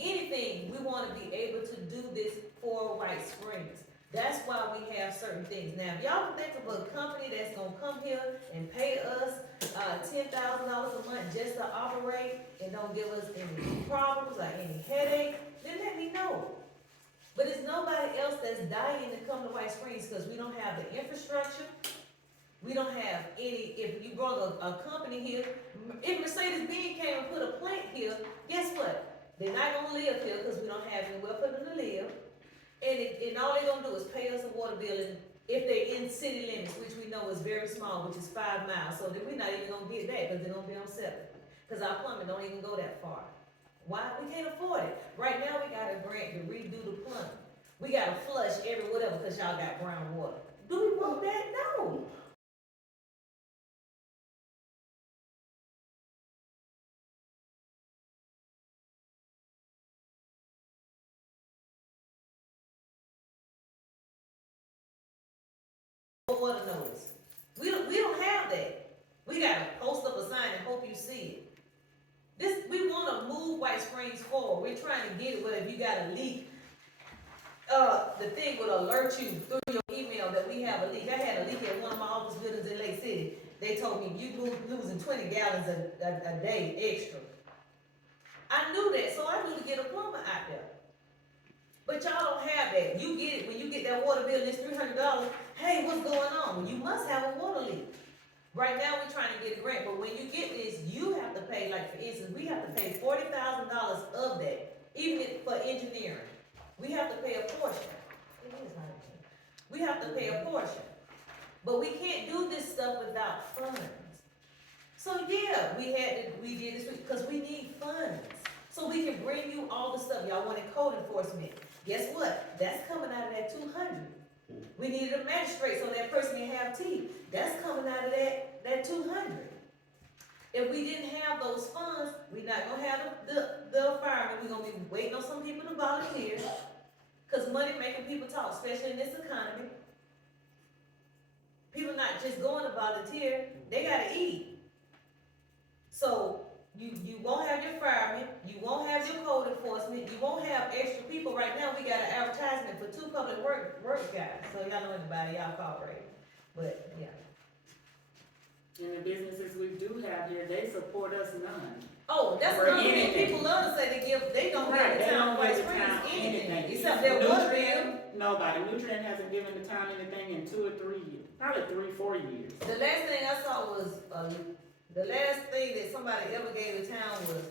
anything, we want to be able to do this for White Springs. That's why we have certain things. Now, if y'all think of a company that's gonna come here and pay us $10,000 a month just to operate and don't give us any problems or any headache, then let me know. But it's nobody else that's dying to come to White Springs because we don't have the infrastructure. We don't have any, if you brought a company here, if Mercedes-Benz came and put a plant here, guess what? They're not gonna live here because we don't have anywhere for them to live. And all they're gonna do is pay us a water bill, and if they're in city limits, which we know is very small, which is 5 miles, so then we're not even gonna get that, because they're gonna be on 7. Because our plumbing don't even go that far. Why? We can't afford it. Right now, we got a grant to redo the plumbing. We gotta flush every whatever, because y'all got brown water. Do we want that? No. Water notice. We don't have that. We gotta post up a sign and hope you see it. We wanna move White Springs forward. We're trying to get it where if you got a leak, the thing would alert you through your email that we have a leak. I had a leak at one of my office buildings in Lake City. They told me you losing 20 gallons a day extra. I knew that, so I knew to get a plumber out there. But y'all don't have that. You get it when you get that water bill and it's $300. Hey, what's going on? Well, you must have a water leak. Right now we're trying to get a grant, but when you get this, you have to pay, like for instance, we have to pay $40,000 of that, even for engineering. We have to pay a portion. It is not a We have to pay a portion. But we can't do this stuff without funds. So yeah, we did this because we need funds. So we can bring you all the stuff. Y'all wanted code enforcement. Guess what? That's coming out of that 200. We needed a magistrate so that person can have teeth. That's coming out of that 200. If we didn't have those funds, we're not gonna have the firemen. We're gonna be waiting on some people to volunteer. Because money making people talk, especially in this economy. People not not just going to volunteer, they gotta eat. So, you won't have your firemen, you won't have your code enforcement, you won't have extra people. Right now, we got an advertisement for 2 public work guys, so y'all know anybody, y'all call Ray. But, yeah. And the businesses we do have here, they support us none. Oh, that's For another thing, anything. people love to say they don't Right, give the they town don't of White give the Springs town anything, anything. except their water bill. Nutrient, nobody, Nutrient hasn't given the town anything in 2 or 3 years, probably 3, 4 years. The last thing I saw was, the last thing that somebody ever gave the town was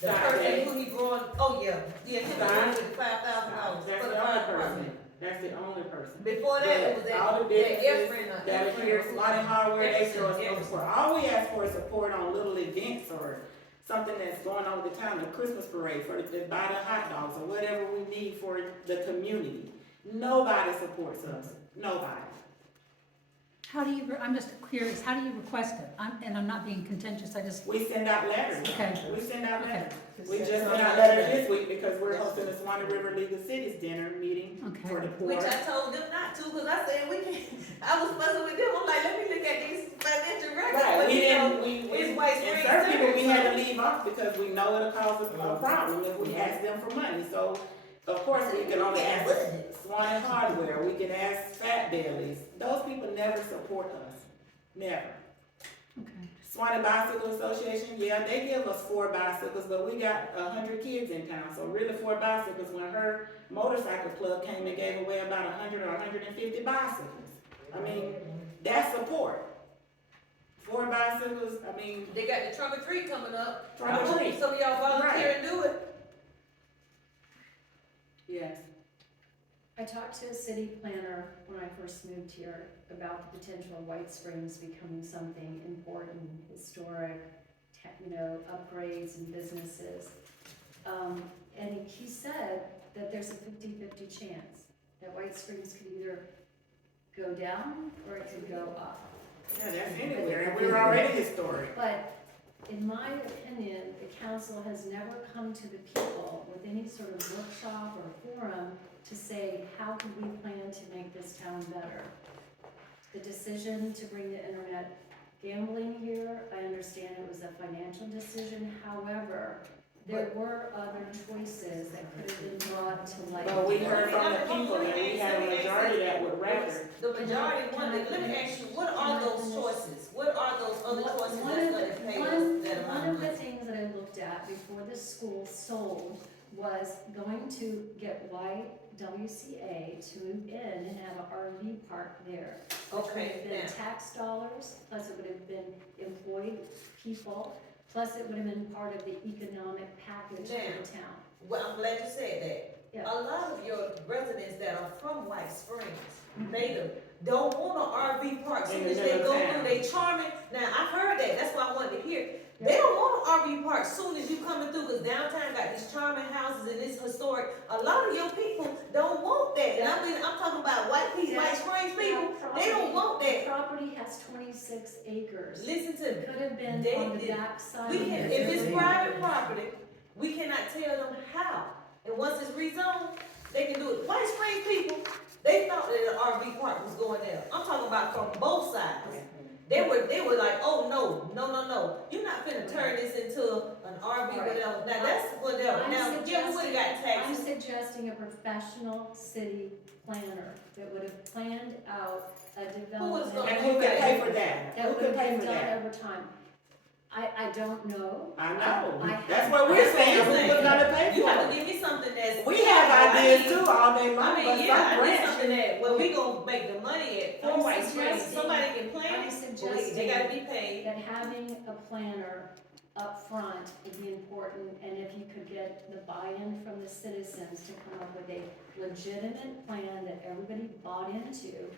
the Stop person that. who he brought, oh yeah, him Stop. with $5,000 That's for the the only fire department. person, that's the only person. Before that, it was All the that businesses Efren. that are here, Smart and Hardware, they show us no Jefferson. support. All we ask for is support on little events or something that's going on with the town, a Christmas parade, for to buy the hot dogs or whatever we need for the community. Nobody supports us, nobody. How do you, I'm just curious, how do you request it? I'm not being contentious, I just, We send out letters. Okay. We send out Okay. letters. We just sent out letters this week because we're hosting the Swanee River League of Cities dinner meeting Okay. for the poor. Which I told them not to, cause I said we can't, I was fussing with them, I'm like, let me look at these financial records. Right, But we you know, didn't, it's White and Springs certain people we had to Service. leave off because we know it'll cause us a problem if we ask them for money. So, of course, we can only ask Swanee Hardware, we can ask Fat Bellies. Those people never support us, never. okay. Swanee Bicycle Association, yeah, they give us 4 bicycles, but we got 100 kids in town, so really 4 bicycles. When her motorcycle club came and gave away about 100 or 150 bicycles. I mean, that's support. 4 bicycles, I mean, They got the trunk or treat coming up. Trunk or I hope treat. some of y'all volunteer and do it. yes. I talked to a city planner when I first moved here about the potential of White Springs becoming something important, historic, upgrades and businesses. And he said that there's a 50-50 chance that White Springs could either go down or it could go up. Yeah, that's anywhere, and we're already historic. But in my opinion, the council has never come to the people with any sort of workshop or forum to say, how can we plan to make this town better? The decision to bring the internet gambling here, I understand it was a financial decision. However, there were other choices that could have been brought to light. But we heard from the people that we had a majority that would rather. The majority wanted, let me ask you, what are those choices? What are those other choices that's gonna pay us that amount One of of the money? things that I looked at before the school sold was going to get YWCA to move in and have an RV park there. Which would Okay, have been now, tax dollars, plus it would have been employed people, plus it would have been part of the economic package for Now. the town. well, I'm glad you said that. Yeah. A lot of your residents that are from White Springs, native, don't want an RV park, soon as they go through, they charming. Now, I heard that, that's why I wanted to hear. They don't want an RV park soon as you coming through, cause downtown got these charming houses and it's historic. A lot of your people don't want that, and I mean, I'm talking about White Springs people, they don't want The that. property has 26 acres. Listen to me. Could have been They on the did- back side. We of can, it. if it's private property, we cannot tell them how. And once it's rezoned, they can do it. White Springs people, they thought that an RV park was going there. I'm talking about from both sides. They were like, oh, no. You're not finna turn this into an RV, whatever. Now, that's whatever. Now, yeah, we would've got I'm taxes. suggesting a professional city planner that would have planned out a Who was development. gonna And who can pay for that? That Who would can have pay been for done that? over time. I don't know. I know, I that's have- what we're saying, who's gonna pay You have for to it? give me something that's. We have ideas too all day long, I but mean, yeah, I some need branch. something that, well, we gonna make the money at I'm for White Springs, suggesting- somebody can plan I'm it, but they suggesting gotta be paid. that having a planner up front would be important, and if you could get the buy-in from the citizens to come up with a legitimate plan that everybody bought into,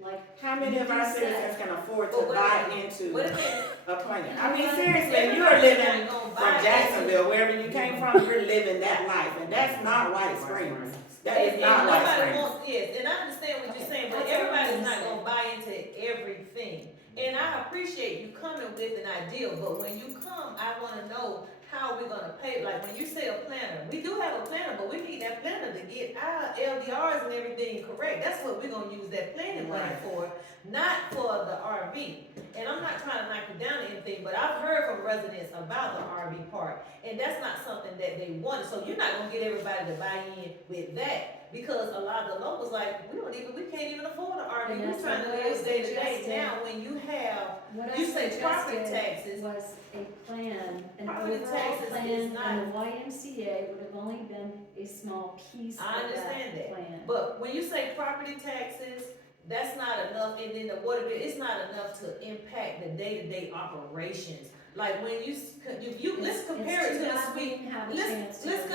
like. How many of our you said. citizens can afford to But wait a buy minute, into Wait a minute. a plan? I mean, seriously, Everybody's you're living not gonna buy from into- Jacksonville, wherever you came from, you're living that life, and that's not White Springs. That is not White Nobody Springs. wants, yes, and I understand what you're saying, but That's all I'm everybody's gonna not say. gonna buy into everything. And I appreciate you coming with an idea, but when you come, I wanna know how we're gonna pay, like, when you say a planner, we do have a planner, but we need that planner to get our LDRs and everything correct. That's what we're gonna use that planning money Right. for, not for the RV. And I'm not trying to knock it down or anything, but I've heard from residents about the RV park, and that's not something that they wanted, so you're not gonna get everybody to buy in with that, because a lot of the locals like, we can't even afford an RV, And we're that's trying to what I live day to day. suggested. Now, when you have, What I you say property suggested taxes, was a plan, an Property overall taxes plan, is and not- the YMCA would have only been a small piece of I understand that that, plan. but when you say property taxes, that's not enough, and then the water bill, it's not enough to impact the day-to-day operations. Like when let's compare it to the We sweet, didn't have a chance to let's do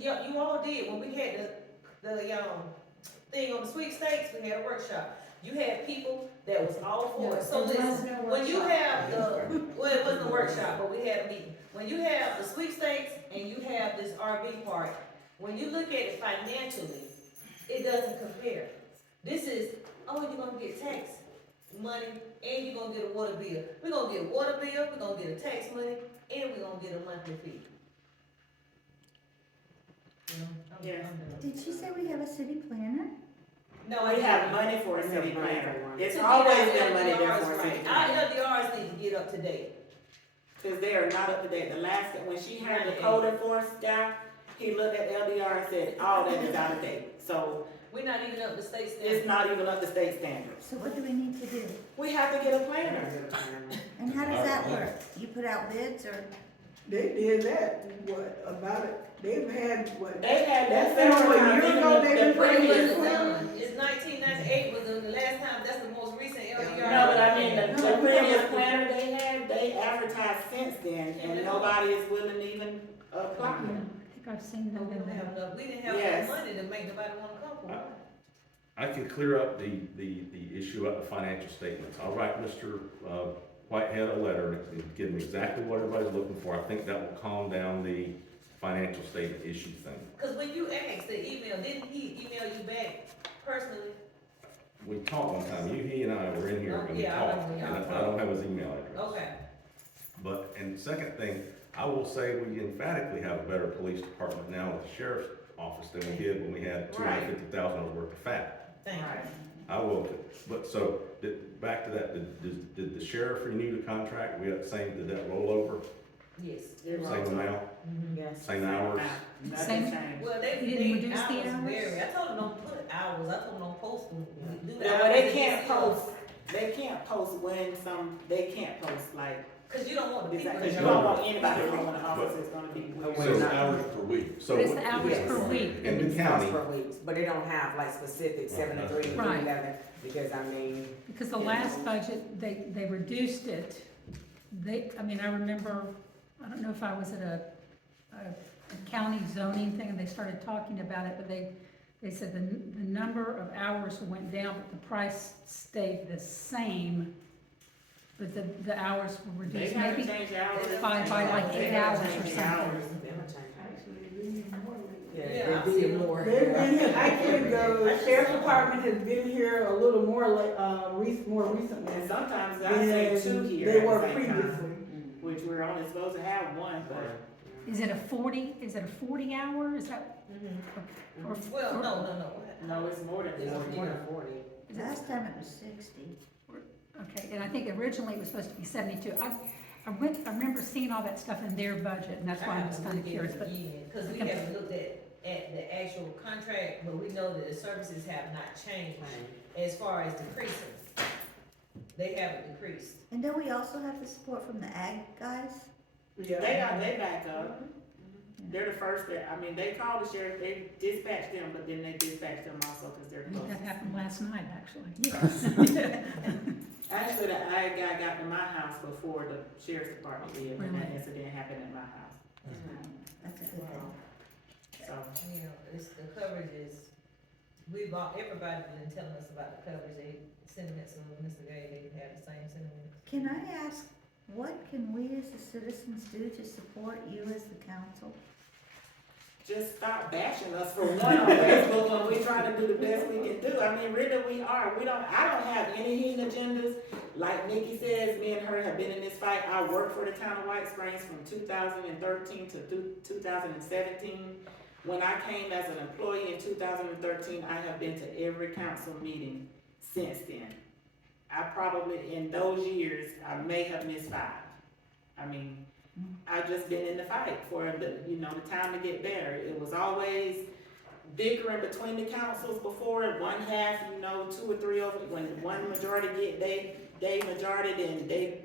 that. you all did, when we had the thing on the sweepstakes, we had a workshop. You had people that was all for it, so There was listen, no when you workshop. have well, it wasn't a workshop, but we had a meeting. When you have the sweepstakes and you have this RV park, when you look at it financially, it doesn't compare. This is, you're gonna get tax money and you're gonna get a water bill. We're gonna get a water bill, we're gonna get a tax money, and we're gonna get a monthly fee. Yes. Did she say we have a city planner? No, We have money for a city planner. It's To always get been our money there LDRs for a right. city Our planner. LDRs need to get up to date. Cause they are not up to date. The last, when she hired the code enforcement guy, he looked at LDR and said, all that is out of date. So We're not even up to state it's standards. not even up to state standards. So what do we need to do? We have to get a planner. And how does that work? You put out bids or? They did that, what, about it, they've had, what? They had that That's several a times, year even ago, the they previous been one. It's 1998 was the last time, that's the most recent LDR. No, but I mean, the previous planner they had, they advertised since then, and nobody is willing to even apply. I think I've seen them We in didn't have there. enough, we didn't have Yes. enough money to make nobody wanna come for it. I can clear up the issue of the financial statements. I'll write Mr. Whitehead a letter and give him exactly what everybody's looking for. I think that will calm down the financial statement issue thing. Cause when you asked the email, didn't he email you back personally? We talked one time, he and I were in here and we Yeah, I talked, remember and y'all I don't have his email address. Okay. But, and second thing, I will say we emphatically have a better police department now with the sheriff's office than we did when we had $250,000 worth of fat. Thank you. I will, but so, back to that, did the sheriff renew the contract? Did that roll over? Yes. It Same amount, Yes. same hours? Nothing Same- changed. Well, You didn't reduce the hours hours? vary. I told them don't put hours, I told them don't post them. Do the Yeah, hours but they that can't see. post, they can't post like, Cause you don't want the people. because you don't want anybody to know when the office is gonna be. So hours per week. So, But it's the hours Yes. per week. in the It's county, per week, but they don't have like specific 7 to 3, Right. 11, because I mean, Because the last budget, they reduced it. I remember, I don't know if I was at a county zoning thing and they started talking about it, but they said the number of hours went down, but the price stayed the same. But the hours were They reduced, haven't maybe changed hours. by like They 8 haven't hours or changed something. hours. Actually, we need more. yeah, Yeah, they I've did seen them. more. They've been here, actually, the sheriff's department has been here a little more like, more recently And sometimes I say two than here they at were the same time, previously. which we're only supposed to have one, but. Is it a 40 hour? Is that? Or- Well, or- no. No, it's more than It's that. more than 40. is it- Last time it was 60. Okay, and I think originally it was supposed to be 72. I remember seeing all that stuff in their budget, and that's why I was kind of curious, but Cause we haven't looked at the actual contract, but we know that the services have not changed as far as decreasing. They haven't decreased. And then we also have the support from the ag guys. They back up. They're the first, they called the sheriff, they dispatched them, but then they dispatched them also because they're I think that close. happened last night, actually. Yes. Actually, the ag guy got to my house before the sheriff's department did, when that Really? incident happened at my house, That's a good thing. so. You know, it's the coverage is, everybody's been telling us about the coverage, they sentiments of Mr. Gay, they have the same sentiments. Can I ask, what can we as the citizens do to support you as the council? Just stop bashing us for one on Facebook when we try to do the best we can do. Really we are. I don't have any hidden agendas. Like Nikki says, me and her have been in this fight. I worked for the town of White Springs from 2013 to 2017. When I came as an employee in 2013, I have been to every council meeting since then. I probably, in those years, I may have missed 5. I mean, I've just been in the fight for the, the time to get better. It was always bickering between the councils before, one half, 2 or 3 over, when one majority get they majority, then they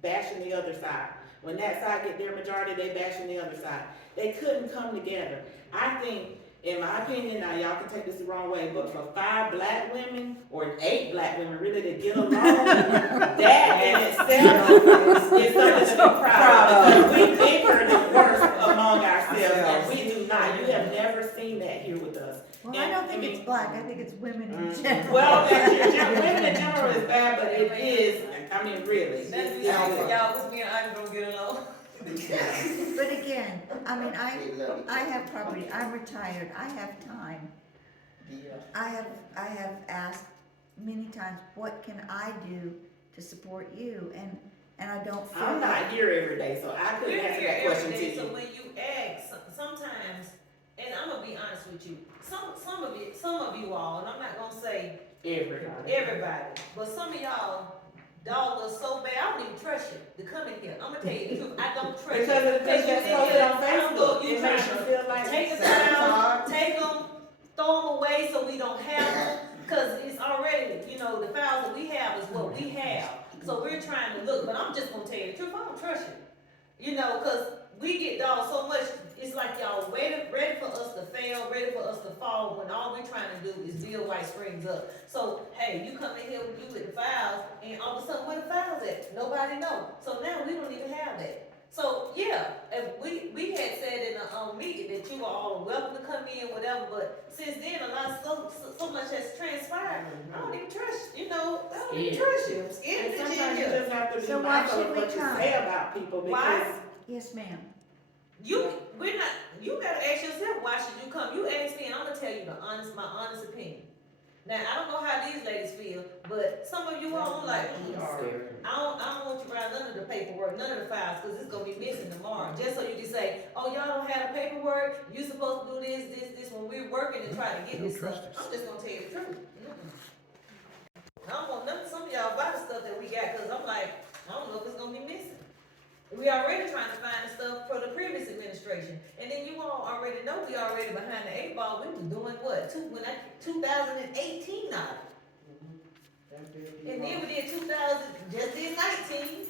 bashing the other side. When that side get their majority, they bashing the other side. They couldn't come together. I think, in my opinion, now y'all can take this the wrong way, but for 5 black women, or 8 black women really to get along, that in itself is something to be proud of. Because we bicker the worst among ourselves, and we do not. You have never seen that here with us. Well, I don't think it's black, I think it's women in general. Well, women in general is bad, but it is, I mean, really. That's It's the y'all, good. cause me and I don't get along. But again, I mean, I have property, I'm retired, I have time. I have asked many times, what can I do to support you? And I don't feel I'm like. not here every day, so I couldn't answer that question to So you. when you ask, sometimes, and I'm gonna be honest with you, some of you all, and I'm not gonna say everybody, but some of y'all dog us so bad, I don't even trust you to come in here. I'm gonna tell you the truth, I don't trust you. Because of the things that's posted on Facebook, You it trying makes you to feel like. take the files, take them, throw them away so we don't have them, cause it's already, the files that we have is what we have. So we're trying to look, but I'm just gonna tell you the truth, I don't trust you. Cause we get dogged so much, it's like y'all ready for us to fail, ready for us to fall, when all we're trying to do is build White Springs up. So, hey, you come in here with the files, and all of a sudden, where the files at? Nobody know. So now we don't even have that. So, yeah, if we had said in a meeting that you all are welcome to come in, whatever, but since then, a lot, so much has transpired, I don't even trust you, I don't even trust you. I'm scared And to sometimes you you. just have to be So why mindful should of we what you come? say about people, Why? because Yes, ma'am. You gotta ask yourself, why should you come? You ask me, and I'm gonna tell you my honest opinion. Now, I don't know how these ladies feel, but some of you all, I'm like, I don't want you around none of the paperwork, none of the files, cause it's gonna be missing tomorrow. Just so you can say, oh, y'all don't have the paperwork, you supposed to do this, when we're working and trying to get this stuff. I'm just gonna tell you the truth. I don't want none of some of y'all buy the stuff that we got, cause I'm like, I don't know if it's gonna be missing. We already trying to find the stuff for the previous administration, and then you all already know we already behind the 8 ball. We was doing what, 2018 now, and then we did 2000, just did 19.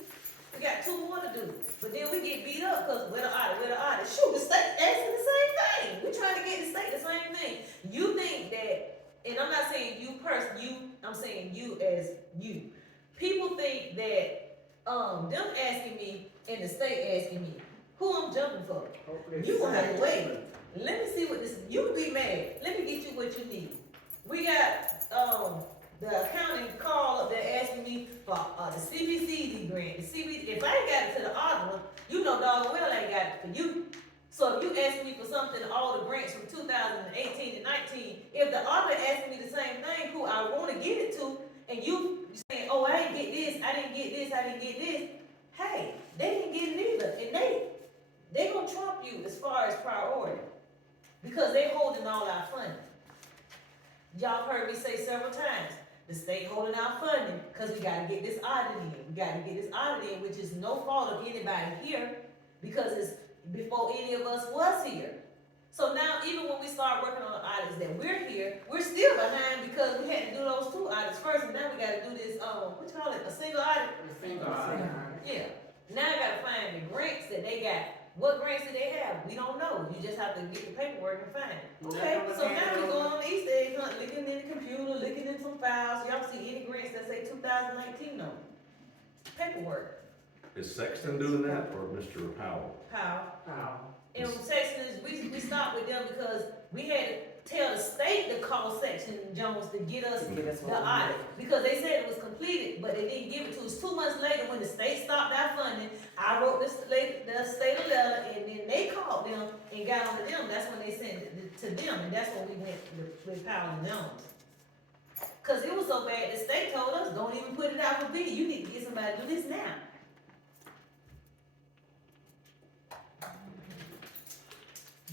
We got 2 more to do, but then we get beat up because we're the audit. Shoot, the state asking the same thing. We trying to get the state the same thing. You think that, and I'm not saying you I'm saying you as you. People think that them asking me and the state asking me who I'm jumping for. You gonna have to wait. Let me see what this. You be mad. Let me get you what you need. We got the accounting call up there asking me for the CBCD grant. The CBD. If I ain't got it to the Audre, doggone well I ain't got it for you. So if you ask me for something, all the grants from 2018 and 19, if the Audre asking me the same thing, who I want to give it to, and you saying, oh, I didn't get this, I didn't get this, hey, they didn't get it either, and they gonna trump you as far as priority, because they holding all our funding. Y'all heard me say several times, the state holding our funding, because we gotta get this audit in, which is no fault of anybody here, because it's before any of us was here. So now, even when we start working on the audits that we're here, we're still behind because we had to do those 2 audits first, and now we gotta do this, what you call it, a single audit? Yeah. Now I gotta find the grants that they got. What grants do they have? We don't know. You just have to get the paperwork and find it. Okay, so now we're going on the Easter egg hunt, looking in the computer, looking in some files. Y'all see any grants that say 2019 on paperwork? Is Sexton doing that, or Mr. Powell? How? And Sexton, we stopped with them because we had to tell the state to call Sexton Jones to get us the audit, because they said it was completed, but they didn't give it to us. 2 months later, when the state stopped our funding, I wrote the state a letter, and then they called them and got on to them. That's when they sent it to them, and that's when we went with Powell and Jones. Cause it was so bad, the state told us, don't even put it out for bid. You need to get somebody to do this now.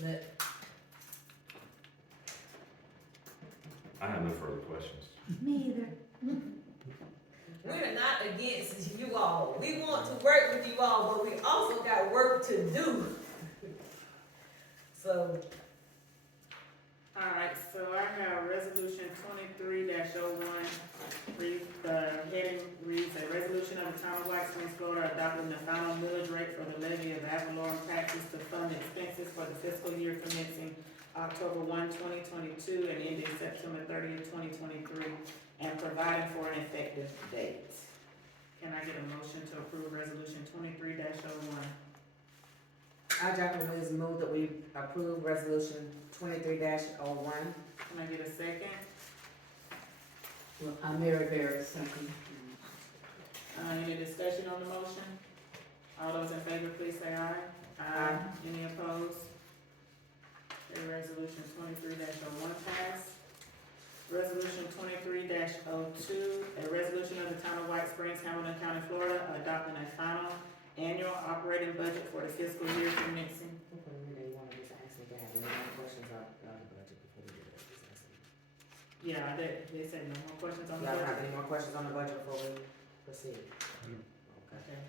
But I have no further questions. Me either. We're not against you all. We want to work with you all, but we also got work to do. So, Alright, so I have resolution 23-01, heading reads, a resolution of the town of White Springs, Florida, adopting the final millage rate for the levy of ad valorem taxes to fund expenses for the fiscal year commencing October 1, 2022, and ending September 30th, 2023, and providing for an effective date. Can I get a motion to approve resolution 23-01? Jacqueline, Ruise move that we approve resolution 23-01. Can I get a second? Well, I'm very second. Any discussion on the motion? All those in favor, please say aye. Aye. Any opposed? Okay, resolution 23-01 passed. Resolution 23-02, a resolution of the town of White Springs, Hamilton County, Florida, adopting a final annual operating budget for the fiscal year commencing. Yeah, they said no more questions on the Y'all budget. have any more questions on the budget before we proceed? Okay.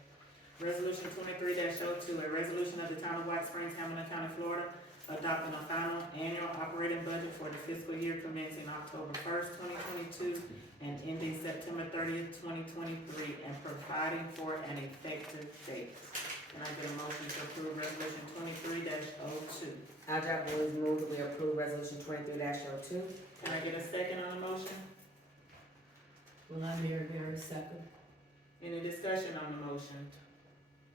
Resolution 23-02, a resolution of the town of White Springs, Hamilton County, Florida, adopting a final annual operating budget for the fiscal year commencing October 1st, 2022, and ending September 30th, 2023, and providing for an effective date. Can I get a motion to approve resolution 23-02? Jacqueline, Ruise move that we approve resolution 23-02. Can I get a second on the motion? Well, I'm very second. Any discussion on the motion?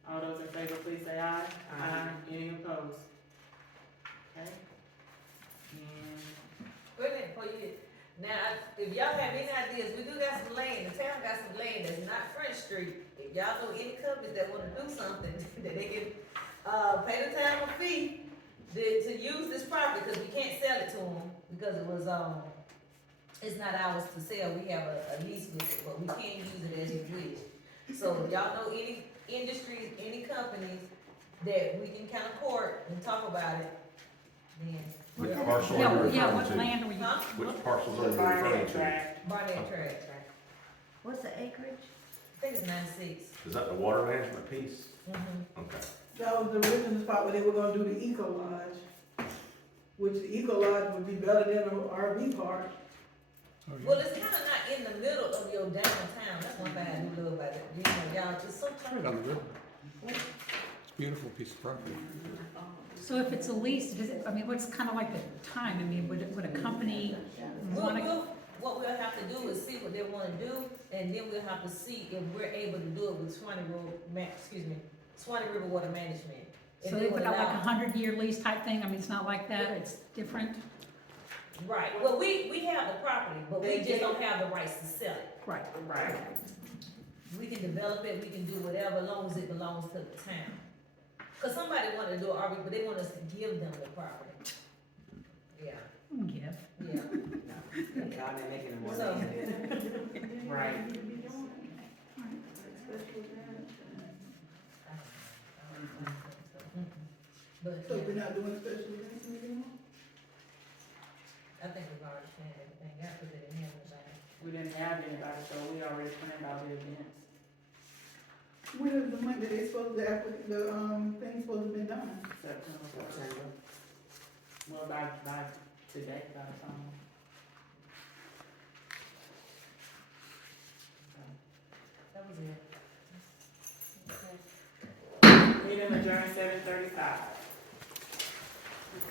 All those in favor, please say aye. Aye. Any opposed? Okay. And wait a minute, before you, now, if y'all have any ideas, we do got some land, the town got some land that's not French Street. If y'all know any companies that wanna do something, that they can, pay the town a fee to use this property, cause we can't sell it to them, because it was, it's not ours to sell, we have a lease with it, but we can't use it as we wish. So if y'all know any industries, any companies that we can kind of court and talk about it, then. Which parcel are you Yeah, referring what to? land are we? Huh? Which parcels are you Barnett referring to? Tract. Barnett Tract, What's the acreage? I think it's 96. Is that the water management piece? Mm-hmm. Okay. That was the original spot where they were gonna do the eco lodge, which the eco lodge would be better than an RV park. Oh, yeah. Well, it's kind of not in the middle of your downtown. That's one thing I do love about it. You know, y'all just so Right on the river. It's a beautiful piece of property. So if it's a lease, does it, I mean, what's kind of like the time? I mean, would a company wanna? What we'll have to do is see what they want to do, and then we'll have to see if we're able to do it with Swanee River Water Management. If So they put out like allow- 100-year lease type thing? I mean, it's not like that, it's different? Right, well, we have the property, but we just don't have the rights to sell it. Right. Right. We can develop it, we can do whatever, as long as it belongs to the town. Cause somebody wanted to do an RV, but they want us to give them the property. Yeah, Yeah. yeah. Y'all been making them more So- money. Right. But, So we're yeah, not doing special events anymore? I think we've already planned everything, got to put it in here, We didn't have anybody, so we already planned all the events. When is the month that they supposed to, the thing's supposed to be done? September first. September. Well, by today, by the time. that was it. Okay. Meeting adjourned 7:35.